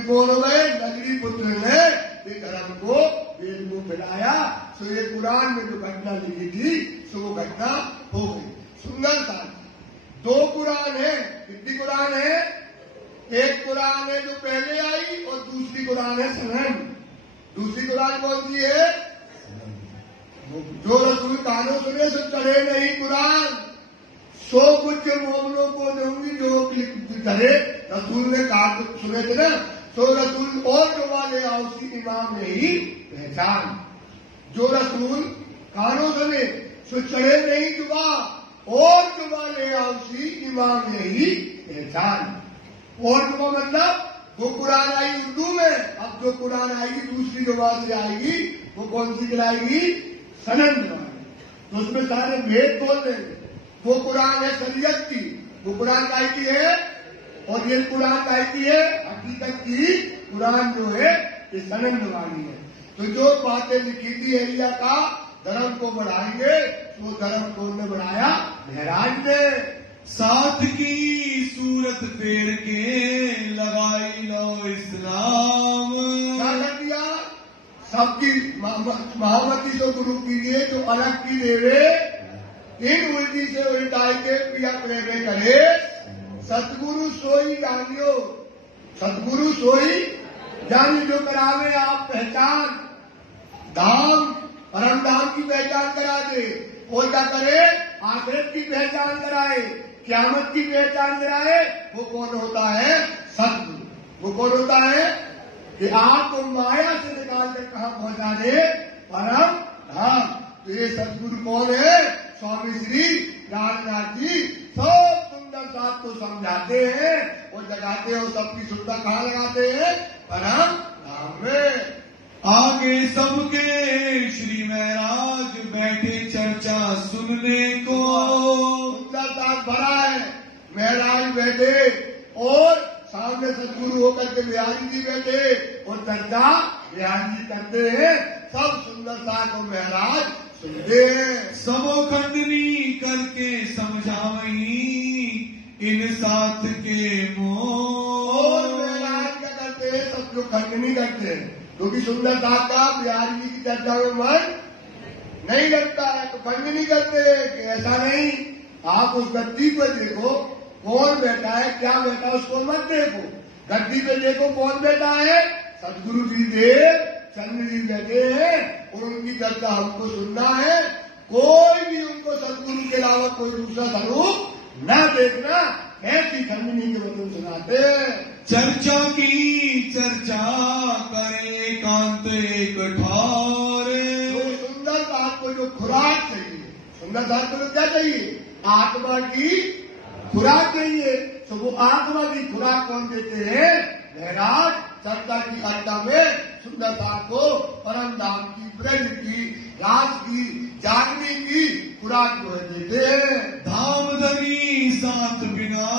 कौन हो गए? नजरी पुत्र ने ये धर्म को वेद को फैलाया। सो ये कुरान में जो घटना लिखी थी, सो वो घटना हो गई। सुंदर था। दो कुरान है। कितनी कुरान है? एक कुरान है जो पहले आई और दूसरी कुरान है सनन। दूसरी कुरान कौन सी है? जो रसूल कानों सुने सो चढ़े नहीं कुरान, सो कुछ मोमनों को दूंगी जो करे। रसूल ने कहा सुने थे ना, तो रसूल और जो वाले आओसी इमाम ने ही पहचान। जो रसूल कानों सुने सो चढ़े नहीं जुबा, और जुबा ले आओसी इमाम ने ही पहचान। और जुबा मतलब वो कुरान आई उर्दू में, अब जो कुरान आएगी दूसरी जुबा से आएगी, वो कौन सी गिराएगी? सनन गिराएगी। तो उसमें सारे भेद बोल देंगे। वो कुरान है शरीयत की, वो कुरान काय की है, और ये कुरान काय की है? हकीकत की कुरान जो है ये सनन वाली है। तो जो बातें लिखी थी एलिया का धर्म को बढ़ाएंगे, वो धर्म को उन्होंने बढ़ाया महराज ने। साथ की सूरत फेर के लगाई लो इस्लाम। क्या कर दिया? सबकी महामती तो गुरु की लिए जो अलग की देवे, इन उल्टी से उल्टाई के प्रिया प्रेमे करे। सतगुरु सोई जानियो, सतगुरु सोई जानियो, जो करावे आप पहचान, धाम परम धाम की पहचान करा दे। वो क्या करे? आखिरत की पहचान कराए, क़यामत की पहचान कराए। वो कौन होता है? सतगुरु। वो कौन होता है? कि आपको माया से निकाल कर कहां पहुंचा दे? परम धाम। तो ये सतगुरु कौन है? स्वामी श्री रामनाथ जी सब सुंदर साथ को समझाते हैं और जगाते हैं, और सबकी सुंदर कहाँ लगाते हैं? परम धाम में। आगे सबके श्री महाराज बैठे चर्चा सुनने को। सुंदर साथ भरा है, महाराज बैठे और सामने सदगुरु होकर के बिहारी जी बैठे और चर्चा बिहारी जी करते हैं। सब सुंदरता को महाराज सुनते हैं। सबो खंडनी करके समझावई इन साथ के मोह। और महाराज क्या करते हैं? सब लोग खंडनी करते हैं, क्योंकि सुंदरता का बिहारी जी की चर्चा में मन नहीं लगता है, तो खंडनी करते हैं कि ऐसा नहीं। आप उस गद्दी पर देखो कौन बैठा है, क्या बैठा है, उसको मत देखो। गद्दी पे देखो कौन बैठा है? सदगुरु जी देव चंद्र जी बैठे हैं और उनकी चर्चा हमको सुनना है। कोई भी उनको सदगुरु के अलावा कोई दूसरा स्वरूप न देखना, ऐसी खंडनी के वचन सुनाते हैं। चर्चा की चर्चा करे कांत एक ठारे। तो सुंदर बात को जो खुराक चाहिए, सुंदर बात को क्या चाहिए? आत्मा की खुराक चाहिए। तो वो आत्मा की खुराक कौन देते हैं? महाराज चर्चा की अड्डा में सुंदर बात को परम धाम की, ब्रज की, राज की, जागने की खुराक जो है देते हैं। धाम धनी साथ बिना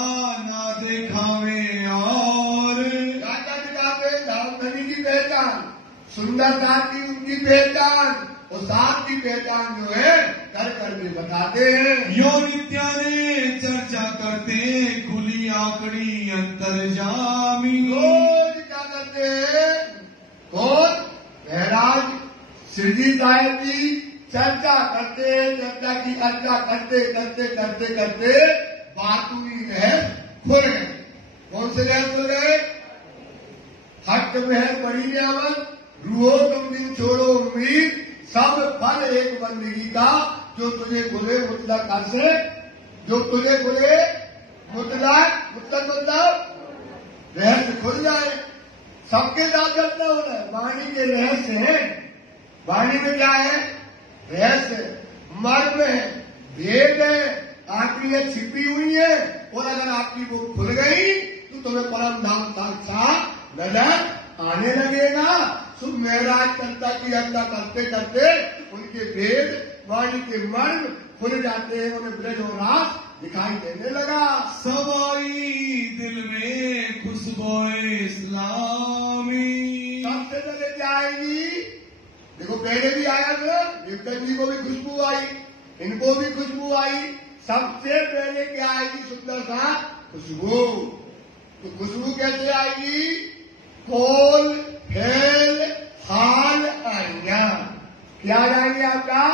ना देखावे और। क्या दिखाते? धाम धनी की पहचान, सुंदरता की उनकी पहचान और साथ की पहचान जो है कर करके बताते हैं। यो नित्याने चर्चा करते खुली आकड़ी अंतर्जामी। रोज क्या करते हैं? कौन? महाराज श्रीजी साहेब जी चर्चा करते, चर्चा की अड्डा करते करते करते करते बातूनी रहस्य खुल गए। कौन से रहस्य खुल गए? हट महल बड़ी नियामत, रूहो तुम दिन छोड़ो उम्मीद, सब फल एक बंदगी का, जो तुझे खुले मुतलक से, जो तुझे खुले मुतलक मतलब रहस्य खुल जाए। सबके साथ चलता हो रहा है। वाणी के रहस्य है। वाणी में क्या है? रहस्य, मर्म है, भेद है, आपकी ये छिपी हुई है, और अगर आपकी वो खुल गई तो तुम्हें परम धाम साक्षात नजर आने लगेगा। सुख महाराज चर्चा की अड्डा करते करते उनके भेद, वाणी के मर्म खुल जाते हैं, उन्हें ब्रज और रास दिखाई देने लगा। सवाई दिल में खुशबोए इस्लामी। सबसे पहले क्या आएगी? देखो पहले भी आया था, नित्यानंद जी को भी खुशबू आई, इनको भी खुशबू आई। सबसे पहले क्या आएगी? सुंदर सा खुशबू। तो खुशबू कैसे आएगी? कोल, फेल, हाल आएंगे। क्या आ जाएंगे आपका?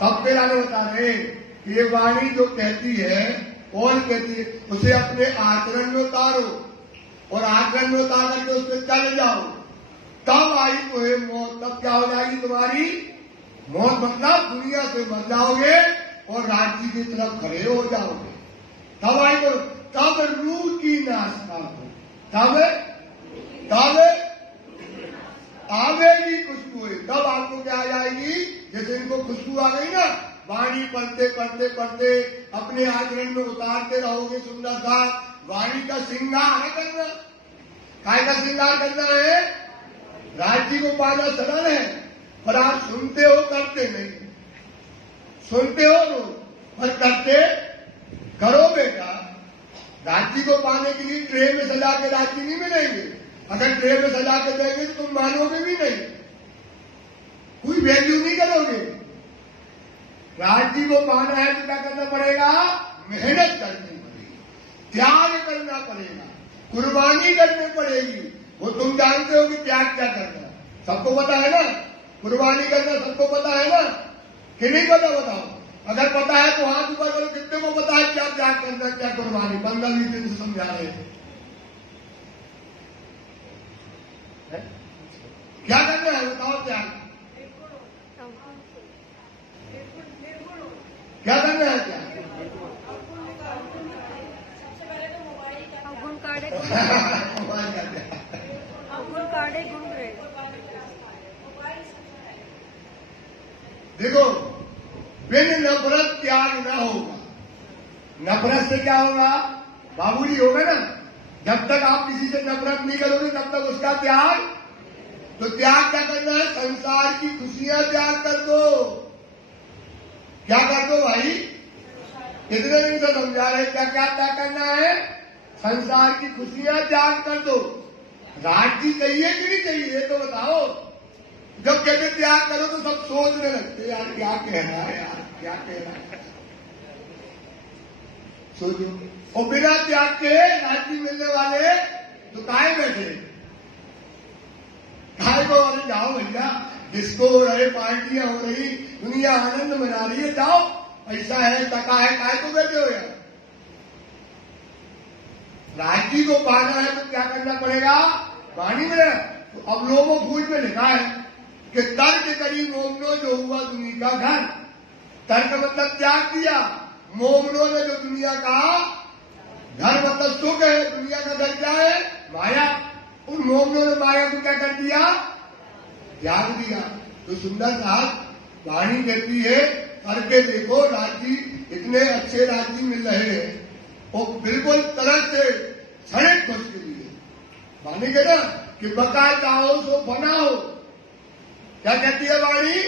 सबके लाने बता रहे कि ये वाणी जो कहती है, कौन कहती है? उसे अपने आचरण में उतारो और आचरण में उतार करके उसमें चल जाओ, तब आई तो है मौत। तब क्या हो जाएगी तुम्हारी मौत? मतलब दुनिया से मर जाओगे और राज्य की तरफ खड़े हो जाओगे। तब आई तो, तब रूह की नाशता हो, तब आवेगी खुशबू। तब आपको क्या आ जाएगी? जैसे इनको खुशबू आ गई ना, वाणी पढ़ते पढ़ते पढ़ते अपने आचरण में उतारते रहोगे। सुंदर सा वाणी का श्रृंगार करना। काय का श्रृंगार करना है? राज्य को पाना सरल है, पर आप सुनते हो, करते नहीं। सुनते हो पर करते करो बेटा। राज्य को पाने के लिए ट्रे में सजा के राज्य नहीं मिलेंगे। अगर ट्रे में सजा के देंगे तो तुम मानोगे भी नहीं। वैल्यू नहीं करोगे। राज्य को पाना है तो क्या करना पड़ेगा? मेहनत करनी पड़ेगी, त्याग करना पड़ेगा, कुर्बानी करनी पड़ेगी। वो तुम जानते हो कि त्याग क्या करना है, सबको पता है ना? कुर्बानी करना सबको पता है ना कि नहीं पता? बताओ, अगर पता है तो हाथ ऊपर करो। कितने को पता है क्या त्याग करना, क्या कुर्बानी? 15-20 दिन से समझा रहे थे। क्या करना है बताओ? त्याग क्या करना है? क्या मोबाइल का देखो, बिन नफरत त्याग ना होगा। नफरत से क्या होगा? बाबूजी होगा ना। जब तक आप किसी से नफरत नहीं करोगे तब तक उसका त्याग। तो त्याग क्या करना है? संसार की खुशियां त्याग कर दो। क्या कर दो भाई? कितने दिन से समझा रहे, क्या क्या त्याग करना है? संसार की खुशियां त्याग कर दो। राज्य चाहिए कि नहीं चाहिए ये तो बताओ। जब कहते त्याग करो तो सब सोचने लगते, यार क्या कह रहा है, यार क्या कह रहा है। सोचो, और बिना त्याग के राज्य मिलने वाले तो काहे बैठे? काहे को? अरे जाओ भैया, डिस्को हो रहे, पार्टियां हो रही, दुनिया आनंद मना रही है, जाओ, ऐसा है टका है, काहे को बैठे हो यार? राज्य को पाना है तो क्या करना पड़ेगा? पानी में। तो अब लोगों फूज में लिखा है कि तर्क करी मोमनो जो हुआ दुनिया का घर। तर्क मतलब त्याग किया, मोमनो ने जो दुनिया का घर मतलब सुख है, दुनिया का घर क्या है? माया। उन मोमनो ने माया को क्या कर दिया? त्याग दिया। तो सुंदर साहब वाणी कहती है, करके देखो राज्य, इतने अच्छे राज्य मिल रहे हैं और बिल्कुल तरह से सड़क खुश के लिए वाणी कहना कि बका चाहो सो बनाओ। क्या कहती है वाणी?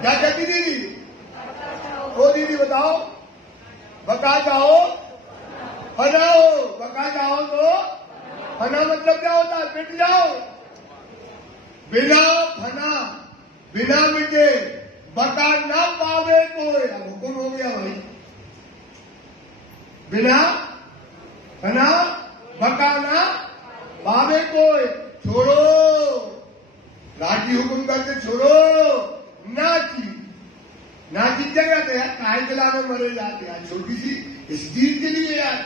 क्या कहती दीदी? ओ दीदी बताओ। बका चाहो बनाओ, बका चाहो तो फना मतलब क्या होता है? मिट जाओ। बिना फना, बिना मिटे, बका ना पावे कोई। अब हुक्म हो गया भाई, बिना फना बका ना पावे कोई। छोड़ो, राज्य हुक्म करके छोड़ो। नाची नाची क्या कहते हैं? काय चलाने मरे जाते हैं। छोटी सी इस चीज के लिए यार,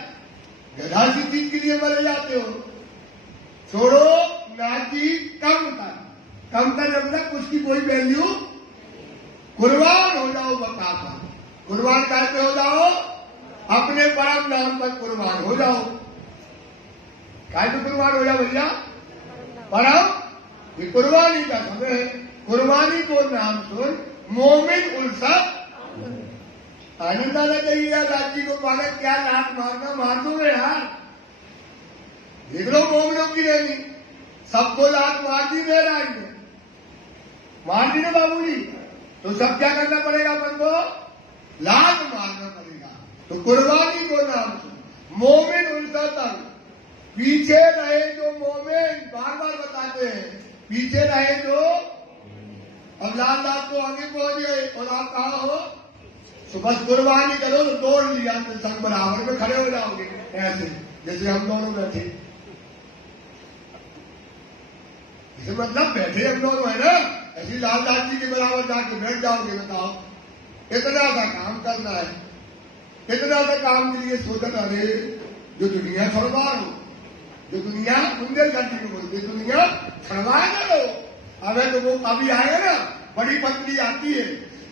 गधा सी चीज के लिए मरे जाते हो। छोड़ो, नाची कम कर। कम कर मतलब उसकी कोई वैल्यू। कुर्बान हो जाओ बका पर। कुर्बान कैसे हो जाओ? अपने परम नाम पर कुर्बान हो जाओ। कैसे कुर्बान हो जाओ भैया? परम, ये कुर्बानी का समय है। कुर्बानी को नाम सुन, मोमिन उल्सत आनंद आना चाहिए यार। राज्य को पाना, क्या लात मारना मार दोगे यार। देख लो मोमिनों की रैली, सबको लात मार दी दे रहा है, मार दी ना बाबूजी। तो सब क्या करना पड़ेगा? अपन को लात मारना पड़ेगा। तो कुर्बानी को नाम सुन, मोमिन उनका तंग। पीछे रहे जो मोमिन, बार बार बताते हैं, पीछे रहे जो। अब लाल साहब तो आगे पहुंच गए और आप कहा हो? तो बस कुर्बानी करो तो तोड़ लिया, तो सब बराबर में खड़े हो जाओगे ऐसे, जैसे हम दोनों बैठे। इसे मतलब बैठे हम दोनों है ना, ऐसी लालदास जी के बराबर जाके बैठ जाओगे। बताओ, इतना सा काम करना है, इतना सा काम के लिए सोचना। अरे जो दुनिया छड़वा लो, जो दुनिया बुंदेलखंडी को बोलते, दुनिया छड़वा दो। अब तो वो अभी आएगा ना, बड़ी पत्नी आती है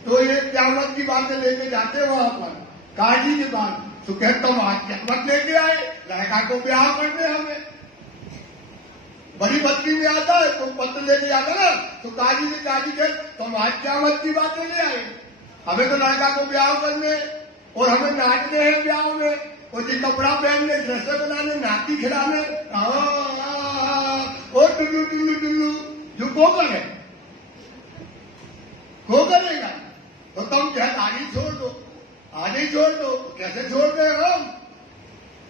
तो ये क्यामत की बातें लेके जाते हो वहां पर काजी के पास। तो कहता तुम आज क्यामत लेके आए, लड़का को ब्याह करने हमें। बड़ी बस्ती में आता है तो पत्र लेके जाता ना, तो काजी से काजी कह तुम आज क्यामत की बातें ले आए, हमें तो लड़का को ब्याह करने और हमें नाचने हैं ब्याह में, और ये कपड़ा पहनने, ड्रेस बनाने, नाती खिलाने। और टुल्लू टुल्लू टुल्लू जो कोकर है, को करेगा? तो तुम क्या आगे छोड़ दो, आगे छोड़ दो। कैसे छोड़ दे हम?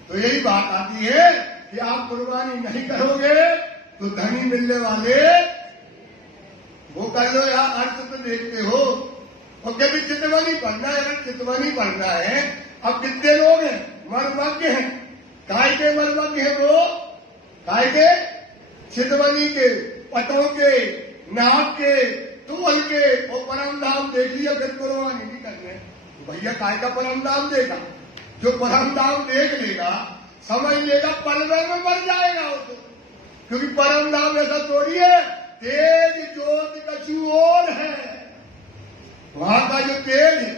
तो यही बात आती है कि आप कुर्बानी नहीं करोगे तो धनी मिलने वाले वो कर लो यार, अर्थ तो देखते हो। और कभी चितवनी पढ़ना है, अगर चितवनी पढ़ना है, अब कितने लोग हैं मर्मज्ञ हैं, काय के मर्मज्ञ हैं वो, काय के चितवनी के, पटों के, नाक के, तुअल के, और परम धाम देख लिया, फिर कुर्बानी नहीं करने। भैया काय का परम धाम देखा? जो परम धाम देख लेगा समझ लेगा पलवर में मर जाएगा उसको, क्योंकि परम धाम ऐसा थोड़ी है तेज ज्योति कछु और है। वहां का जो तेज है,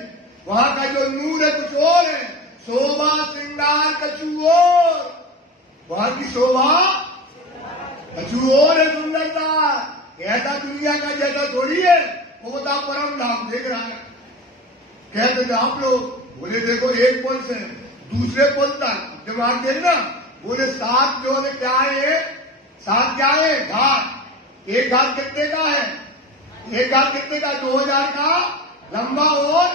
वहां का जो नूर है कुछ और है, शोभा श्रृंगार कछु और, वहां की शोभा कछु और है, सुंदरता ऐसा दुनिया का जैसा थोड़ी है। वो बता परम धाम देख रहा है, कहते थे आप लोग, बोले देखो एक पुल से दूसरे पुल तक दिमाग देखना, बोले 7 जो है क्या है, 7 क्या है घाट, एक घाट कितने का है, एक घाट कितने का 2000 का लंबा, और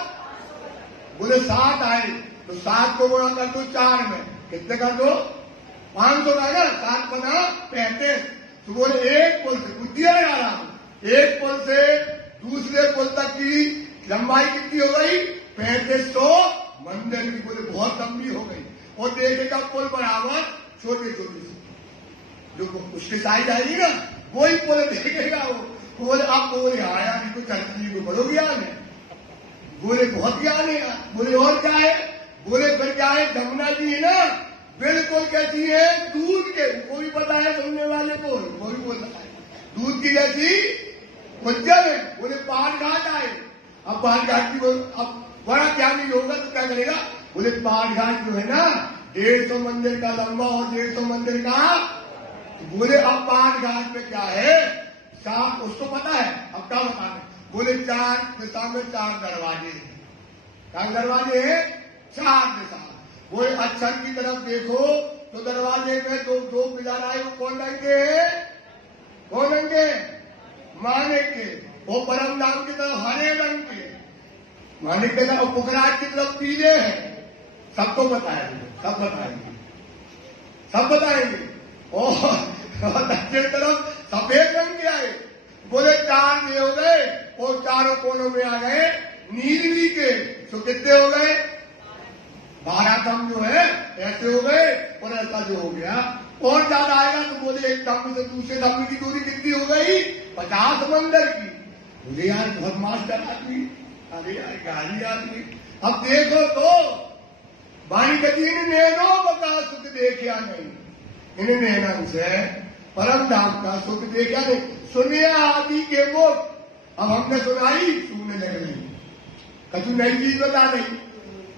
बोले 7 आए तो 7 को गुणा कर दो 4 में, कितने कर दो 500 का ना, 7 बना 35। तो बोले एक पुल से बुद्धि आ रहा हूं, एक पुल से दूसरे पुल तक की लंबाई कितनी हो गई 3500 मंदिर की। बोले बहुत लंबी हो गई, और देखेगा पुल बराबर छोटे छोटे से, जो उसके साइड आएगी ना वही पुल देखेगा वो। बोले आप बोले आया नहीं कुछ अच्छी को बड़ो ज्ञान है, बोले बहुत ज्ञान है। बोले और क्या है, बोले फिर क्या है, जमुना जी है ना बिल्कुल कैसी है दूध के, कोई पता है सुनने वाले को, वो भी बोलता है दूध की जैसी उज्जवल है। बोले पाट घाट आए, अब पाट घाट की अब बड़ा क्या नहीं होगा तो क्या करेगा, बोले पाट घाट जो है ना 150 मंदिर का लंबा और 150 मंदिर का। बोले अब पाट घाट में क्या है, 4 उसको पता है, अब क्या बताना, बोले 4 दिशा में 4 दरवाजे हैं, क्या दरवाजे हैं 4 दिशा। बोले अक्षर की तरफ देखो तो दरवाजे में दो पिलर आए, वो कौन रंग के हैं, कौन रंग के, माने के। वो परम धाम की तरफ हरे रंग के, माने के तरफ पुखराज की तरफ पीले हैं। सबको बताएंगे, सब बताएंगे, सब बताएंगे। और दक्षिण तरफ सफेद रंग के आए। बोले 4 ये हो गए, और चारों कोनों में आ गए नीलगी के, तो कितने हो गए 12 कम जो है ऐसे हो गए, और ऐसा जो हो गया और ज्यादा आएगा तो बोले एक धम्म से दूसरे धम्म की दूरी कितनी हो गई 50 मंदिर की। बोले यार बहुत मास्टर आदमी, अरे यार गाली आदमी। अब देखो तो बाणी कहती है नैनो बता सुख देखा नहीं, इन नैनन से परम धाम का सुख देखा नहीं। सुनिया आदि के मुख, अब हमने सुनाई सुनने लग रही, कछु नई चीज बता रही,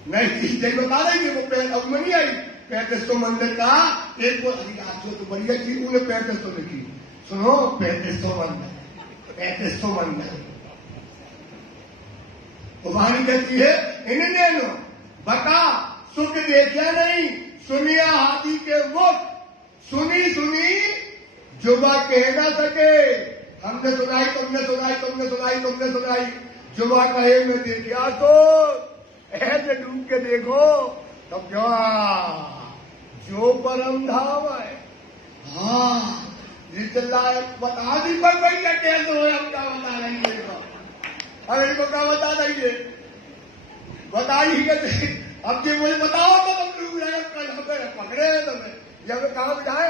नई चीज बता रही है। वो अब नहीं आई 3500 मंदिर का एक तो बढ़िया चीज उन्हें 3500 लिखी, सुनो 3500 मंदिर, 3500 मंदिर। तो वाणी कहती है इन्हें लो बता सुख देखा नहीं, सुनिया हाथी के मुख, सुनी सुनी जुबा कह ना सके। हमने सुनाई तुमने सुनाई, तुमने सुनाई तुमने सुनाई, जुबा कहे में देखा तो ऐसे डूब के देखो तब क्या जो परम धाम है। हाँ ये चिल्लाए बता दी पर भाई क्या कैसे हो, हम क्या बता रही है, अब इनको क्या बता रही है, बताइए कैसे। अब ये मुझे बताओ तो तुम डूब रहे पकड़े हैं तुम्हें, जब कहाँ बिठाए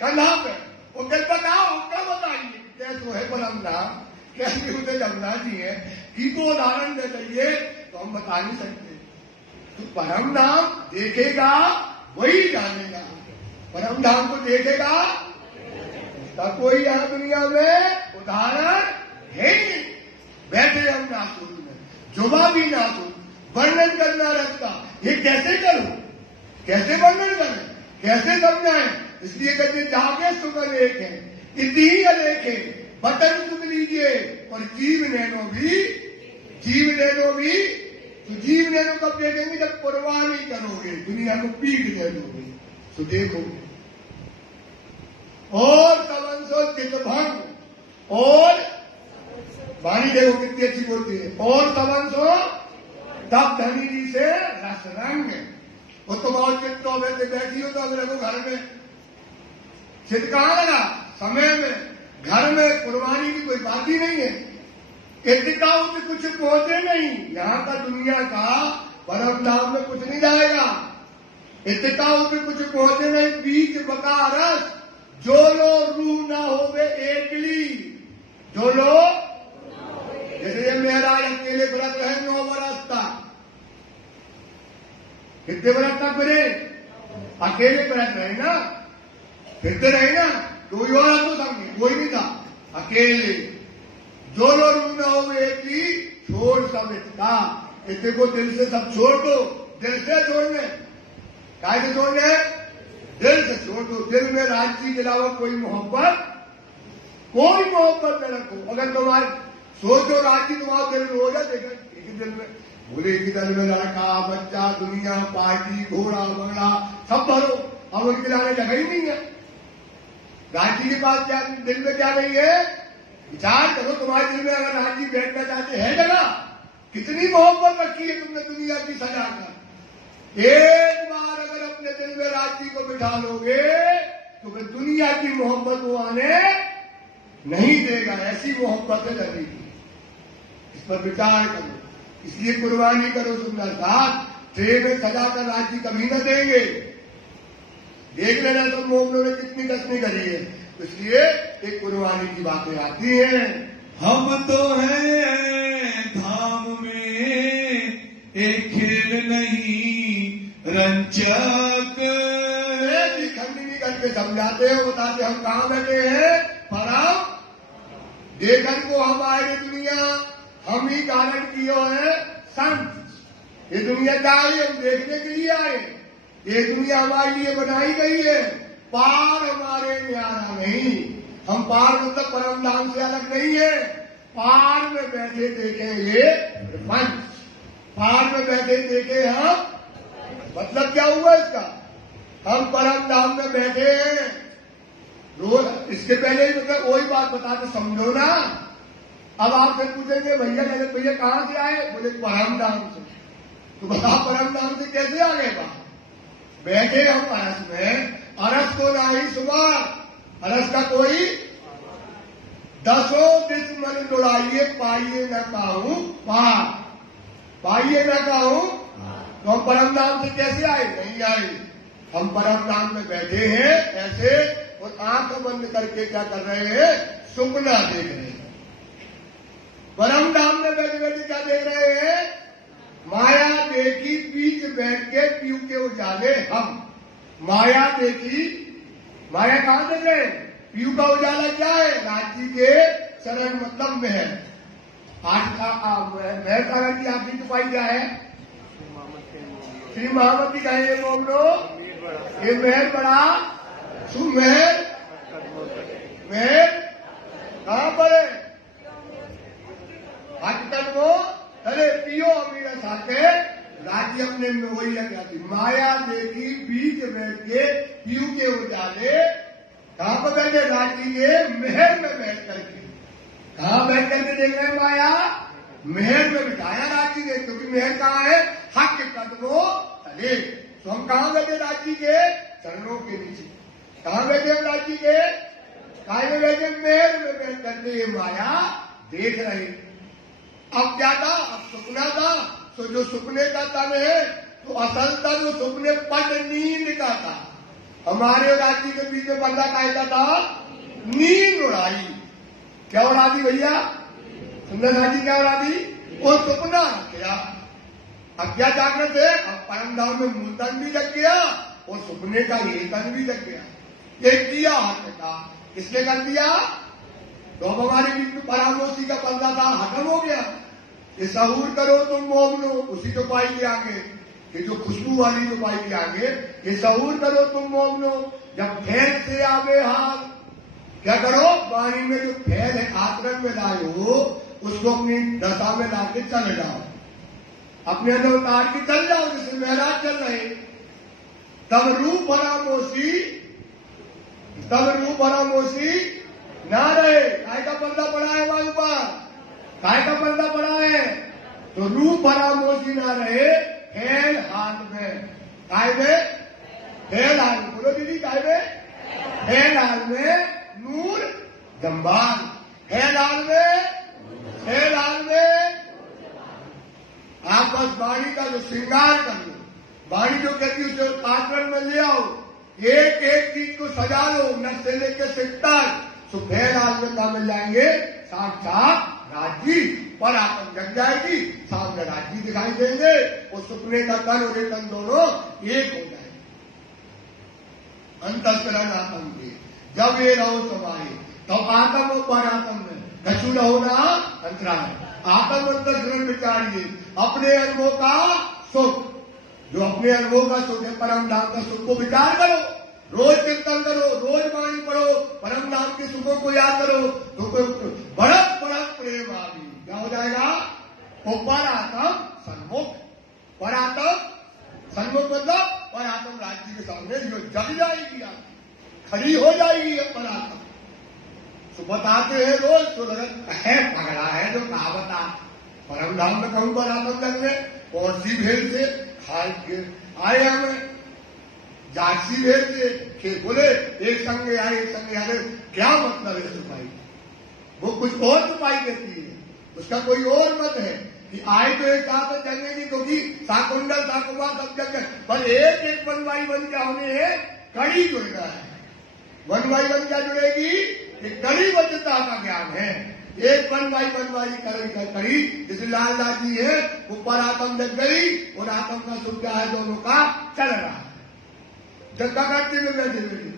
कंधा पे, वो फिर बताओ क्या बताइए कैसे है परम धाम, कैसे उसे जमुना जी है की को उदाहरण दे दीजिए तो हम बता नहीं सकते। तो परम धाम देखेगा वही जानेगा, परम धाम को देखेगा तब कोई यहाँ दुनिया में उदाहरण है नहीं। बैठे हम नासूर में, जुबा भी नासूर, वर्णन करना रखता, ये कैसे करूं, कैसे वर्णन करें, कैसे समझाएं। इसलिए कहते जागे सुख अलेख है, इतनी ही अलेख है, बटन सुन लीजिए। और जीव नैनो भी, जीव नैनो भी, तो जीव नैनो कब देखेंगे जब कुर्बानी करोगे, दुनिया को पीट दे दोगे तो देखो। और तवंसो चितभंग, और वाणी देखो कितनी अच्छी बोलती है, और तवंसो तब धनी जी से रस रंग। वो तुम और चित्तों में से बैठी हो तो अब रखो घर में, चित कहाँ लगा समय में, घर में कुर्बानी की कोई बात ही नहीं है। टिकाऊ से कुछ पहुंचे नहीं। यहाँ का दुनिया का परम धाम में कुछ नहीं जाएगा। टिकाऊ से कुछ पहुंचे नहीं। बीच बका रस जो लो रूह ना होवे एकली, जो लो जैसे ये मेरा अकेले व्रत रहे 9 बरस तक। कितने बरस तक फिरे? अकेले व्रत रहे ना, फिरते रहे ना, कोई और तो समझे, कोई नहीं था, अकेले। जो लोग रूह ना होवे एकली छोड़ सब इसका, इसे को दिल से सब छोड़ दो। दिल से छोड़ने, काय से छोड़ने? दिल से छोड़ दो। दिल में राज्य के अलावा कोई मोहब्बत न रखो। अगर तुम्हारे सोचो राज्य तुम्हारे दिल में हो जाए, देखो एक ही दिल में बोले, एक ही दिल में लड़का बच्चा दुनिया पार्टी घोड़ा बंगला सब भरो, अब उनके लाने जगह ही नहीं है। राज्य के पास क्या दिल में क्या नहीं है? विचार करो, तुम्हारे दिल में अगर राज्य बैठना चाहते है जगह, कितनी मोहब्बत रखी है तुमने दुनिया की सजा कर। एक बार अगर अपने दिल में राज्य को बिठा लोगे तो फिर दुनिया की मोहब्बत वो आने नहीं देगा। ऐसी मोहब्बत है लगेगी। इस पर विचार करो, इसलिए कुर्बानी करो। सुंदर साथ ट्रे में सजा कर राज्य कभी न देंगे। देख लेना सब मोहम्मदों ने कितनी कसनी करी है। तो इसलिए एक कुर्बानी की बातें आती हैं। हम तो हैं धाम में एक खेल नहीं रंचक। खंडनी करके समझाते हो, बताते हम कहाँ बैठे हैं? परम देखन को हम आए दुनिया, हम ही कारण किए हैं संत। ये दुनिया क्या आई? हम देखने के लिए आए। ये दुनिया हमारे लिए बनाई गई है। पार हमारे न्यारा नहीं। हम पार मतलब परम धाम से अलग नहीं है। पार में बैठे देखे ये पंच, पार में बैठे देखे हम। मतलब क्या हुआ इसका? हम परम धाम में बैठे हैं। रोज इसके पहले ही मतलब वही बात बताते, समझो ना। अब आपसे पूछेंगे भैया भैया कहाँ से आए? बोले परम धाम से। तो बता परम धाम से कैसे आ गए? बात बैठे हम अरस में। अरस को नहीं सुबह, अरस का कोई 10 दिस मन डुलाइए पाइए न काहू पार, पाइए न काहू। तो हम परम धाम से कैसे आए? नहीं आए। हम परम धाम में बैठे हैं ऐसे, और आंख बंद करके क्या कर रहे हैं? सुपना देख रहे हैं। परम धाम में बैठे बैठे क्या देख रहे हैं? माया देखी बीच बैठ के पीऊ के उजाले हम। माया देखी, माया कहां देख रहे हैं? पीऊ का उजाला क्या है? राज्य के शरण मतलब महल। महल सागर की आखिरी चुपाई क्या है? श्री महामती का ये मोमनो, ये महल बड़ा सुमहल। महल कहां पर है? हटकन वो अरे पियो अमीर साथे राज्य अपने में वही लग जाती। माया देखी बीच बैठ के पीयू के उजाले। कहां पर बैठे? राज्य के महल में बैठ करके। कहां बैठ करके देख रहे हैं? माया महल में बिठाया राज्य ने, क्योंकि महल कहां है? हक के कदमों तले। तो हम कहां बैठे? राज्य के चरणों के नीचे। कहां बैठे हम? राज्य के काय में बैठे? महल में बैठ करके माया देख रहे। अब क्या था? अब सुपना था। तो जो सुपने का तन है, तो असल तन वो सुपने पद नींद का था। हमारे राज्य के बीच में पर्दा कायदा था नींद उड़ाई। क्या उड़ा दी भैया? सुंदर राज्य क्या उड़ा दी? वो सुपना क्या? अब क्या जागृत है? अब परम धाम में मूल तन भी लग गया और सुपने का ये तन भी लग गया। ये किया हाथ का किसने कर दिया? तो अब हमारे बीच में परामोशी का पर्दा था, खत्म हो गया। ये सहूर करो तुम मोमनो, उसी चौपाई के आगे, ये जो खुशबू वाली चौपाई के आगे, ये सहूर करो तुम मोमनो। जब फैल से आवे हाल, क्या करो? पानी में जो फैल है आचरण में लाए हो, उसको अपनी दशा में लाके चले जाओ। अपने अंदर उतार के चल जाओ, जैसे महराज चल रहे। तब रूप परामोशी, तब रूप परामोशी ना रहे। काय का पर्दा पड़ा है वहां ऊपर? काय का पर्दा पड़ा है? तो रूप परामोशी ना रहे। फैल हाथ में, काय में? फैल हाथ में। बोलो दीदी, काय में? फैल हाथ में नूर जम्बा। वाणी जो कहती है उसे आचरण में ले आओ, एक एक चीज को सजा लो, न से लेकर सिकता सुफेद आत्मता मिल जाएंगे, साक्षात राज्य पर आत्म जग जाएगी, सामने राज्य दिखाई देंगे, और सुपने का तन और ये तन दोनों एक हो जाएंगे। अंतःकरण आत्म के जब ये रहो समाये, तो आत्म और पर आत्म में कछु न होना अंतराय। आत्म अंतःकरण विचारिए, अपने अनुभव का सुख, जो अपने अनुभव का सुख है, परम धाम का सुख को विचार करो, रोज कीर्तन करो, रोज वाणी पढ़ो, परम धाम के सुखों को याद करो, तो बड़ा बड़ा प्रेम आदि क्या हो जाएगा? वो परात्म सन्मुख, परात्म सन्मुख मतलब परात्म राज्य के सामने जो जग जाएगी, आपकी खड़ी हो जाएगी ये परात्म। तो बताते हैं रोज, तो लगता है पगड़ा है जो कहावता, परम धाम में कहूं परात्म लगने, और सी भेल से खाल के आए हमें, जागसी भेल से खेल बोले एक संगे आए, एक संगे आए, क्या मतलब है सुपाई? वो कुछ और सुपाई देती है, उसका कोई और मत है कि आए तो एक साथ जगेगी, क्योंकि साकुंडल साकुबा सब जगह, पर एक एक वन बाई वन क्या होने है? कड़ी जुड़ना है। वन बाई वन क्या जुड़ेगी? एक कड़ी बद्धता का ज्ञान है, एक वन बाई कड़ी। जैसे लालदास जी है, ऊपर आत्म जग गई और आत्म का सुख क्या है, दोनों का चल रहा है, जगह करते में बैठे बैठे।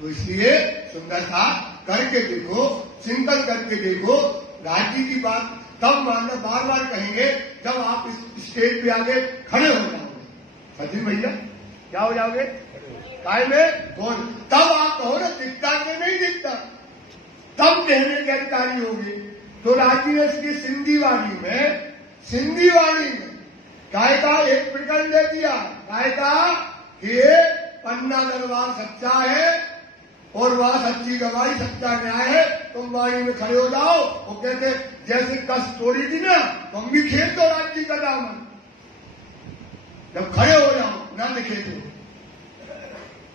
तो इसलिए सुंदरता करके देखो, चिंतन करके देखो, राज्य की बात तब मानना, बार बार कहेंगे जब आप इस स्टेज पे आगे खड़े हो जाओगे। सचिन भैया क्या हो जाओगे? काय में बोल, तब आप कहो ना, दिखता में नहीं दिखता, तब कहने की अधिकारी होगी। तो राज्य ने इसकी सिंधी वाणी में काय का एक प्रकरण दे दिया, काय का कि पन्ना दरबार सच्चा है और वह सच्ची गवाही, सच्चा न्याय है, तुम वाणी में खड़े हो जाओ। वो कहते जैसे कष्ट तोड़ी थी ना, तुम भी खेल दो राज्य का दामन, जब खड़े हो जाओ ना दिखे तो।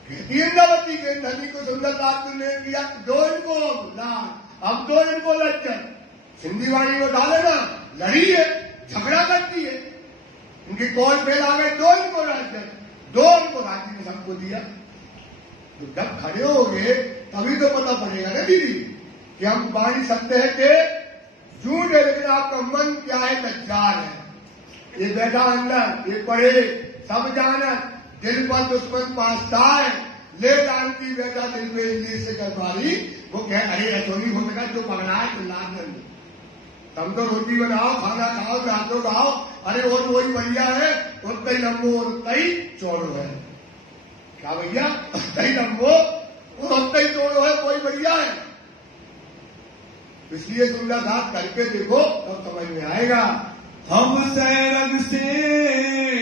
कहती इंद्रावती के धनी को सुंदरता ने किया, दो इनको अब दो इनको लज्जन, सिंधी वाणी को डाले ना, लड़ी है, झगड़ा करती है, इनकी कौन फेल आ गए, दो इनको लज्जन, दो इनको राज्य ने सबको दिया। तो जब खड़े हो गए तभी तो पता पड़ेगा ना दीदी कि हम वाणी सत्य है कि झूठ है, लेकिन आपका मन क्या है? कच्चार है। ये बैठा अंदर, ये पढ़े सब जाना, दिल पर दुश्मन पासता है, ले जानती बेटा दिल में इंग्लिश से कर पारी। वो कह अरे रसोई होने का जो पकड़ा है तो लाद नहीं, तुम तो रोटी बनाओ, खाना खाओ, गातो गाओ, अरे और वही बढ़िया है, उतना ही लंबो और उतना ही चौड़ो है। क्या भैया? उतना ही लंबो और उतना ही चौड़ो है, कोई बढ़िया है। इसलिए सुंदरदास करके देखो तब समझ में आएगा। हम सैरग से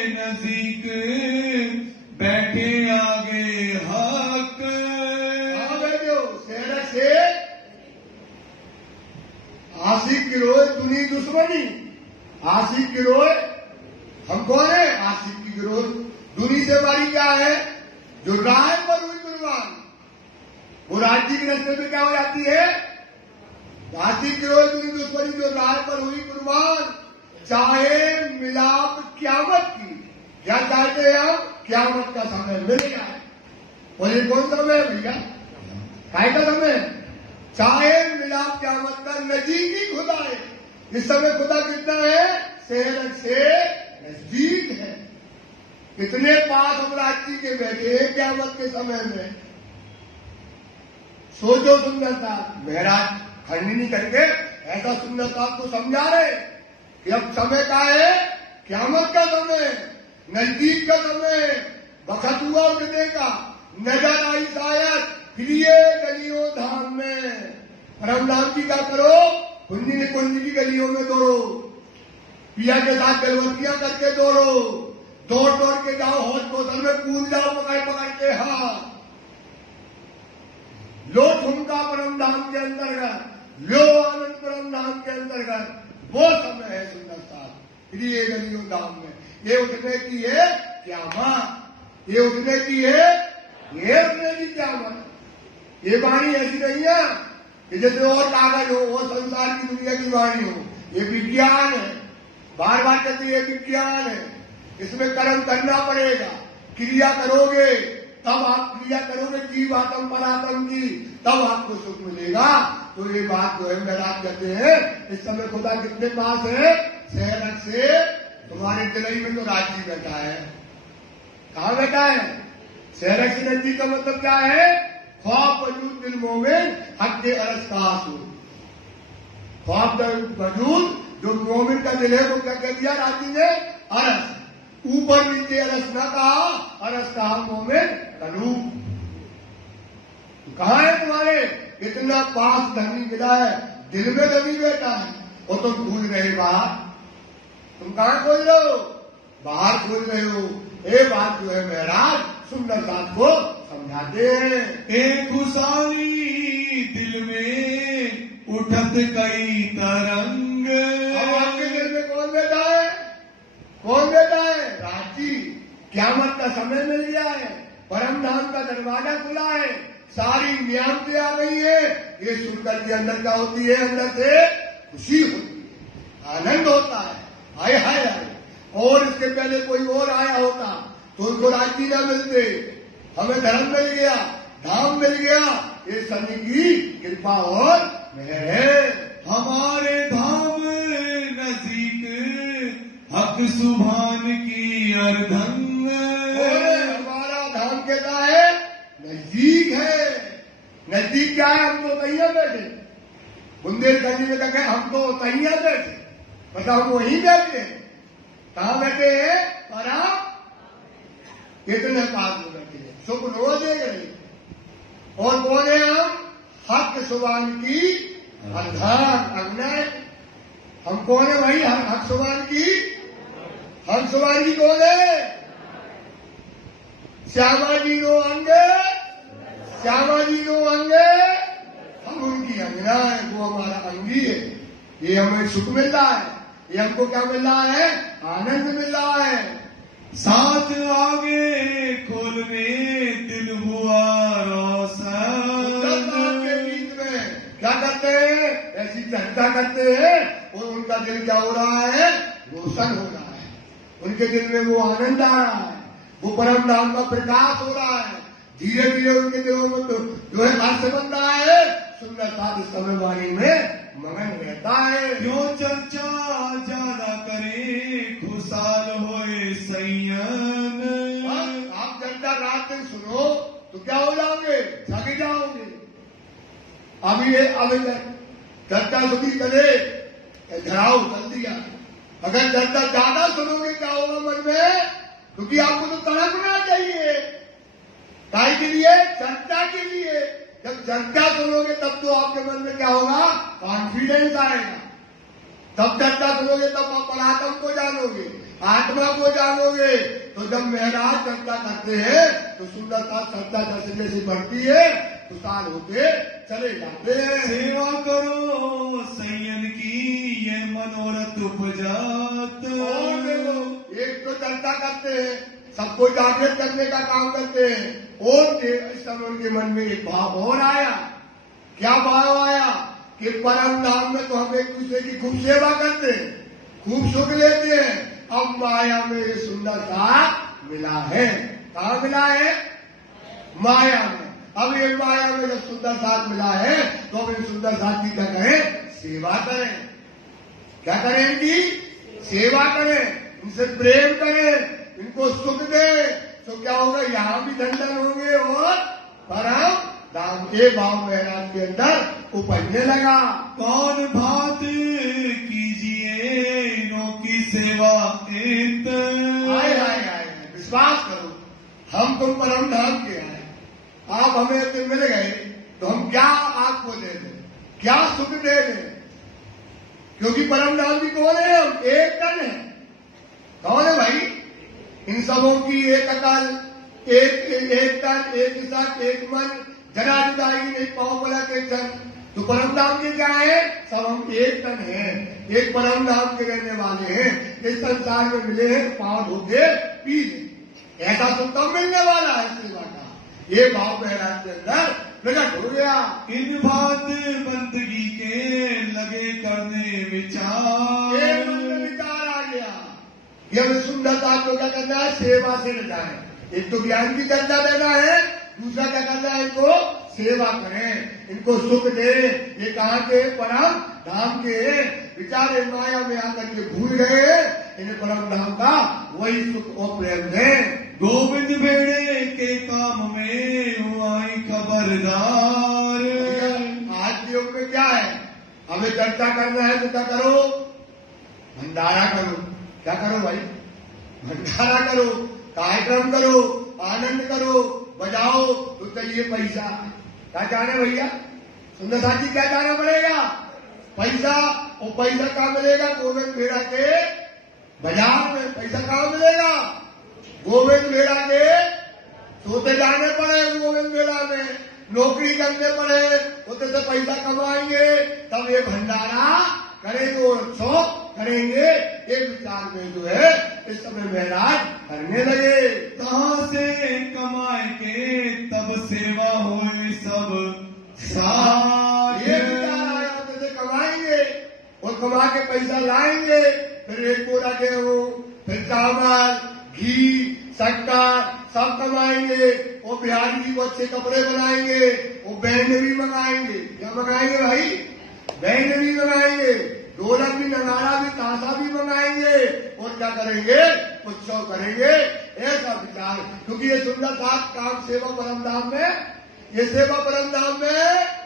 नजदीक बैठे आगे हक, बैठो सैरग से आशिक गिरोह दुनी दुश्मनी, आशिक गिरोह हम कौन है? आशिक की गिरोह दुनी से बड़ी क्या है? जो राय पर हुई कुर्बान, वो राज्य के रास्ते में क्या हो जाती है? आशिक गिरोह दुनी दुश्मनी, जो राय पर हुई कुर्बान, चाहे मिलाप क्यामत की। क्या चाहते हैं हम? क्यामत का समय मिल जाए। और ये कौन समय है भैया? काय का समय? चाहे मिलाप क्यामत का नजीकी खुदा है। इस समय खुदा कितना है? सेहरग से नजदीक है। कितने पास हम राज्य के बैठे हैं क्यामत के समय में। सोचो सुंदरता, महाराज खंडनी करके ऐसा सुंदरता को समझा रहे कि अब समय का है, क्यामत का समय, नजदीक का समय, वक्त हुआ उठने का, नजर आई शायद प्रिय गलियों धाम में। परम धाम की क्या करो? कुंजी की गलियों में दौड़ो, पिया के साथ गलवतियां करके दौड़ो, दौड़ दौड़ के जाओ, हौज बोतल में कूद जाओ, पकड़ पकड़ के हाथ लो, ठुमका परम धाम के अंतर्गत, लो आनंद परम धाम के अंतर्गत। वो समय है सुंदरता प्रिय गलियों धाम में। ये उठने की है क्यामत, ये उठने की है, ये उठने की क्यामत। ये वाणी ऐसी नहीं है कि जैसे और कागज हो, और संसार की दुनिया की वाणी हो। ये विज्ञान है, बार बार कहते हैं विज्ञान है। इसमें कर्म करना पड़ेगा, क्रिया करोगे तब आप क्रिया करोगे जीवात्म परात्म की, तब आपको सुख मिलेगा। तो ये बात जो है महराज कहते हैं, इस समय खुदा कितने पास है? शहर से तुम्हारे दिल्ली में तो राजी बैठा है। कहाँ बैठा है? शहर से नजदीक का मतलब क्या है? ख्वाब वजूद दिल मोमिन हक के अरस का आंसू। ख्वाब वजूद जो मोमिन का दिल है वो क्या कह दिया राजी ने? अरस। ऊपर नीचे अरस न कहा, अरस कहा मोमिन कलू। कहाँ है तुम्हारे? इतना पास धनी मिला है, दिल में धनी बैठा है और तुम खोज रहे बाहर। तुम कहाँ खोज रहे हो? बाहर खोज रहे हो। ये बात जो है महराज सुंदर साथ को समझाते हैं। एक खुशाली दिल में उठत कई तरंग। अब आपके दिल में कौन बैठा है? कौन बैठा है? राजी। क़यामत का समय मिल गया है, परम धाम का दरवाजा खुला है, सारी नियामतें आ गई है। ये सुनकर के अंदर क्या होती है? अंदर से खुशी होती है, आनंद होता है। हाय हाय हाय। और इसके पहले कोई और आया होता तो उनको राजी न मिलते। हमें धर्म मिल गया, धाम मिल गया, ये शनि की कृपा और मेहर है। हमारे धाम नजदीक हक सुभान की अर्धंग। हमारा धाम कहता है नजदीक है। नजदीक क्या है? हम तो तैया बैठे बुंदेलखंडी में तक है, हम तो तैया बैठे, मतलब हम वहीं बैठे। कहाँ बैठे हैं? और आप कितने पास में बैठे हैं, सुख नो दे गए। और कौन है हम? हक सुभान की अर्धांग अग्नय। हम कौन है भाई? हक सुभान की। हक सुभान की कौन है? श्यामा जी नो अंगे, श्यामा जी नो अंगे, हम उनकी अंगना है, वो हमारा अंगी है। ये हमें सुख मिल रहा है, ये हमको क्या मिल रहा है? आनंद मिल रहा है। साथ आगे खोलने दिल हुआ रोशन। के बीच में क्या करते हैं? ऐसी चर्चा करते हैं और उनका दिल क्या हो रहा है? रोशन हो रहा है। उनके दिल में वो आनंद आ रहा है, वो परम धाम का प्रकाश हो रहा है। धीरे धीरे उनके दिलों में तो जो है हर्ष बन रहा है। सुंदर साथ इस समय वाणी में मगन रहता है। जो चर्चा ज्यादा करे खुशहाल होए सैयन। आप चर्चा रात दिन सुनो तो क्या हो जाओगे? थक जाओगे। अभी चर्चा सुनी करे धराओ चल दिया। अगर चर्चा ज्यादा सुनोगे क्या होगा मन में? क्योंकि आपको तो तड़पना चाहिए। काय के लिए? चर्चा के लिए। जब चर्चा सुनोगे तब तो आपके मन में क्या होगा? कॉन्फिडेंस आएगा। तब चर्चा सुनोगे तब आप परात्म को जानोगे, आत्मा को जानोगे। तो जब महराज चर्चा करते हैं तो सुंदरता चर्चा जैसे जैसे बढ़ती है खुशहाल होते चले जाते हैं। सेवा करो सैयन की ये मनोरथ उपजात। और देखो, एक तो चर्चा करते हैं, सबको जागृत करने का काम करते हैं, और इस समय उनके मन में एक भाव और आया। क्या भाव आया? कि परम धाम में तो हम एक दूसरे की खूब सेवा करते हैं, खूब सुख लेते हैं। अब माया में ये सुंदर साथ मिला है। कहाँ मिला है? माया में। अब ये माया में जब सुंदर साथ मिला है तो हम इन सुंदर साथ की क्या करें? सेवा करें। क्या करें? इनकी सेवा करें, इनसे प्रेम करें, इनको सुख दे। तो क्या होगा? यहाँ भी धन होंगे और परम धाम के भाव महराज के अंदर उपजने लगा। कौन भात कीजिए नो की सेवा इत। आए आए आए विश्वास करो, हम तुम परम धाम के आए, आप हमें मिल गए तो हम क्या आपको दे दें, क्या सुख दे दें? क्योंकि परम धाम की कौन है? हम एक तन है। कौन है भाई? इन सबों की एक अकल, एक तन, एक दिशा, एक मन, जरा जुदाई नहीं पाओ बला के तन। तो परम धाम के क्या है? सब हम एक तन हैं, एक परम धाम के रहने वाले हैं। इस संसार में मिले हैं पांव धोके पी ले, ऐसा तो कब मिलने वाला है सेवा का। ये भाव महराज के अंदर प्रकट हो गया। इन बात बंदगी के लगे करने विचार। एक मन में विचार आ गया कि हमें सुंदरता को क्या करना है, सेवा से रचाएं। एक तो ज्ञान की चर्चा देना है, दूसरा क्या करना है, इनको सेवा करें, इनको सुख दे। ये कहाँ के, परम धाम के विचारे माया में आकर के भूल गए, इन्हें परम धाम का वही सुख और प्रेम दें। गोविंद बेड़े के काम में हुआ ही खबरदार। आज के युग में क्या है, हमें चर्चा करना है तो क्या करो, भंडारा करो। क्या करो भाई, भंडारा करो, कार्यक्रम करो, आनंद करो, बजाओ, तो चाहिए पैसा। क्या जाने भैया, सुंदर साथी, क्या जाना पड़ेगा, पैसा। और पैसा कहाँ मिलेगा, गोविंद बेड़ा के बाजार में। पैसा कहाँ मिलेगा, गोविंद बेड़ा के सोते जाने पड़े, गोविंद बेड़ा में नौकरी करने पड़े, उतने से पैसा कमाएंगे, तब ये भंडारा करेंगे और शौक करेंगे। एक विचार में जो है इस समय महाराज करने लगे, कहाँ से कमाए के तब सेवा होए सब साथ। ये विचार आया, उतने कमाएंगे और कमा के पैसा लाएंगे, फिर एक बोरा गेहूं, फिर चावल, घी, शक्कर सब कमाएंगे, और बिहारी जी को अच्छे कपड़े बनाएंगे, और बैंड भी मंगाएंगे। क्या मंगाएंगे भाई, बैंड भी मंगाएंगे, ढोलक भी, नगाड़ा भी, ताशा भी मंगाएंगे, और क्या करेंगे, उत्सव करेंगे। ऐसा विचार, क्योंकि ये सुंदर साथ काम सेवा परम धाम में, ये सेवा परम धाम में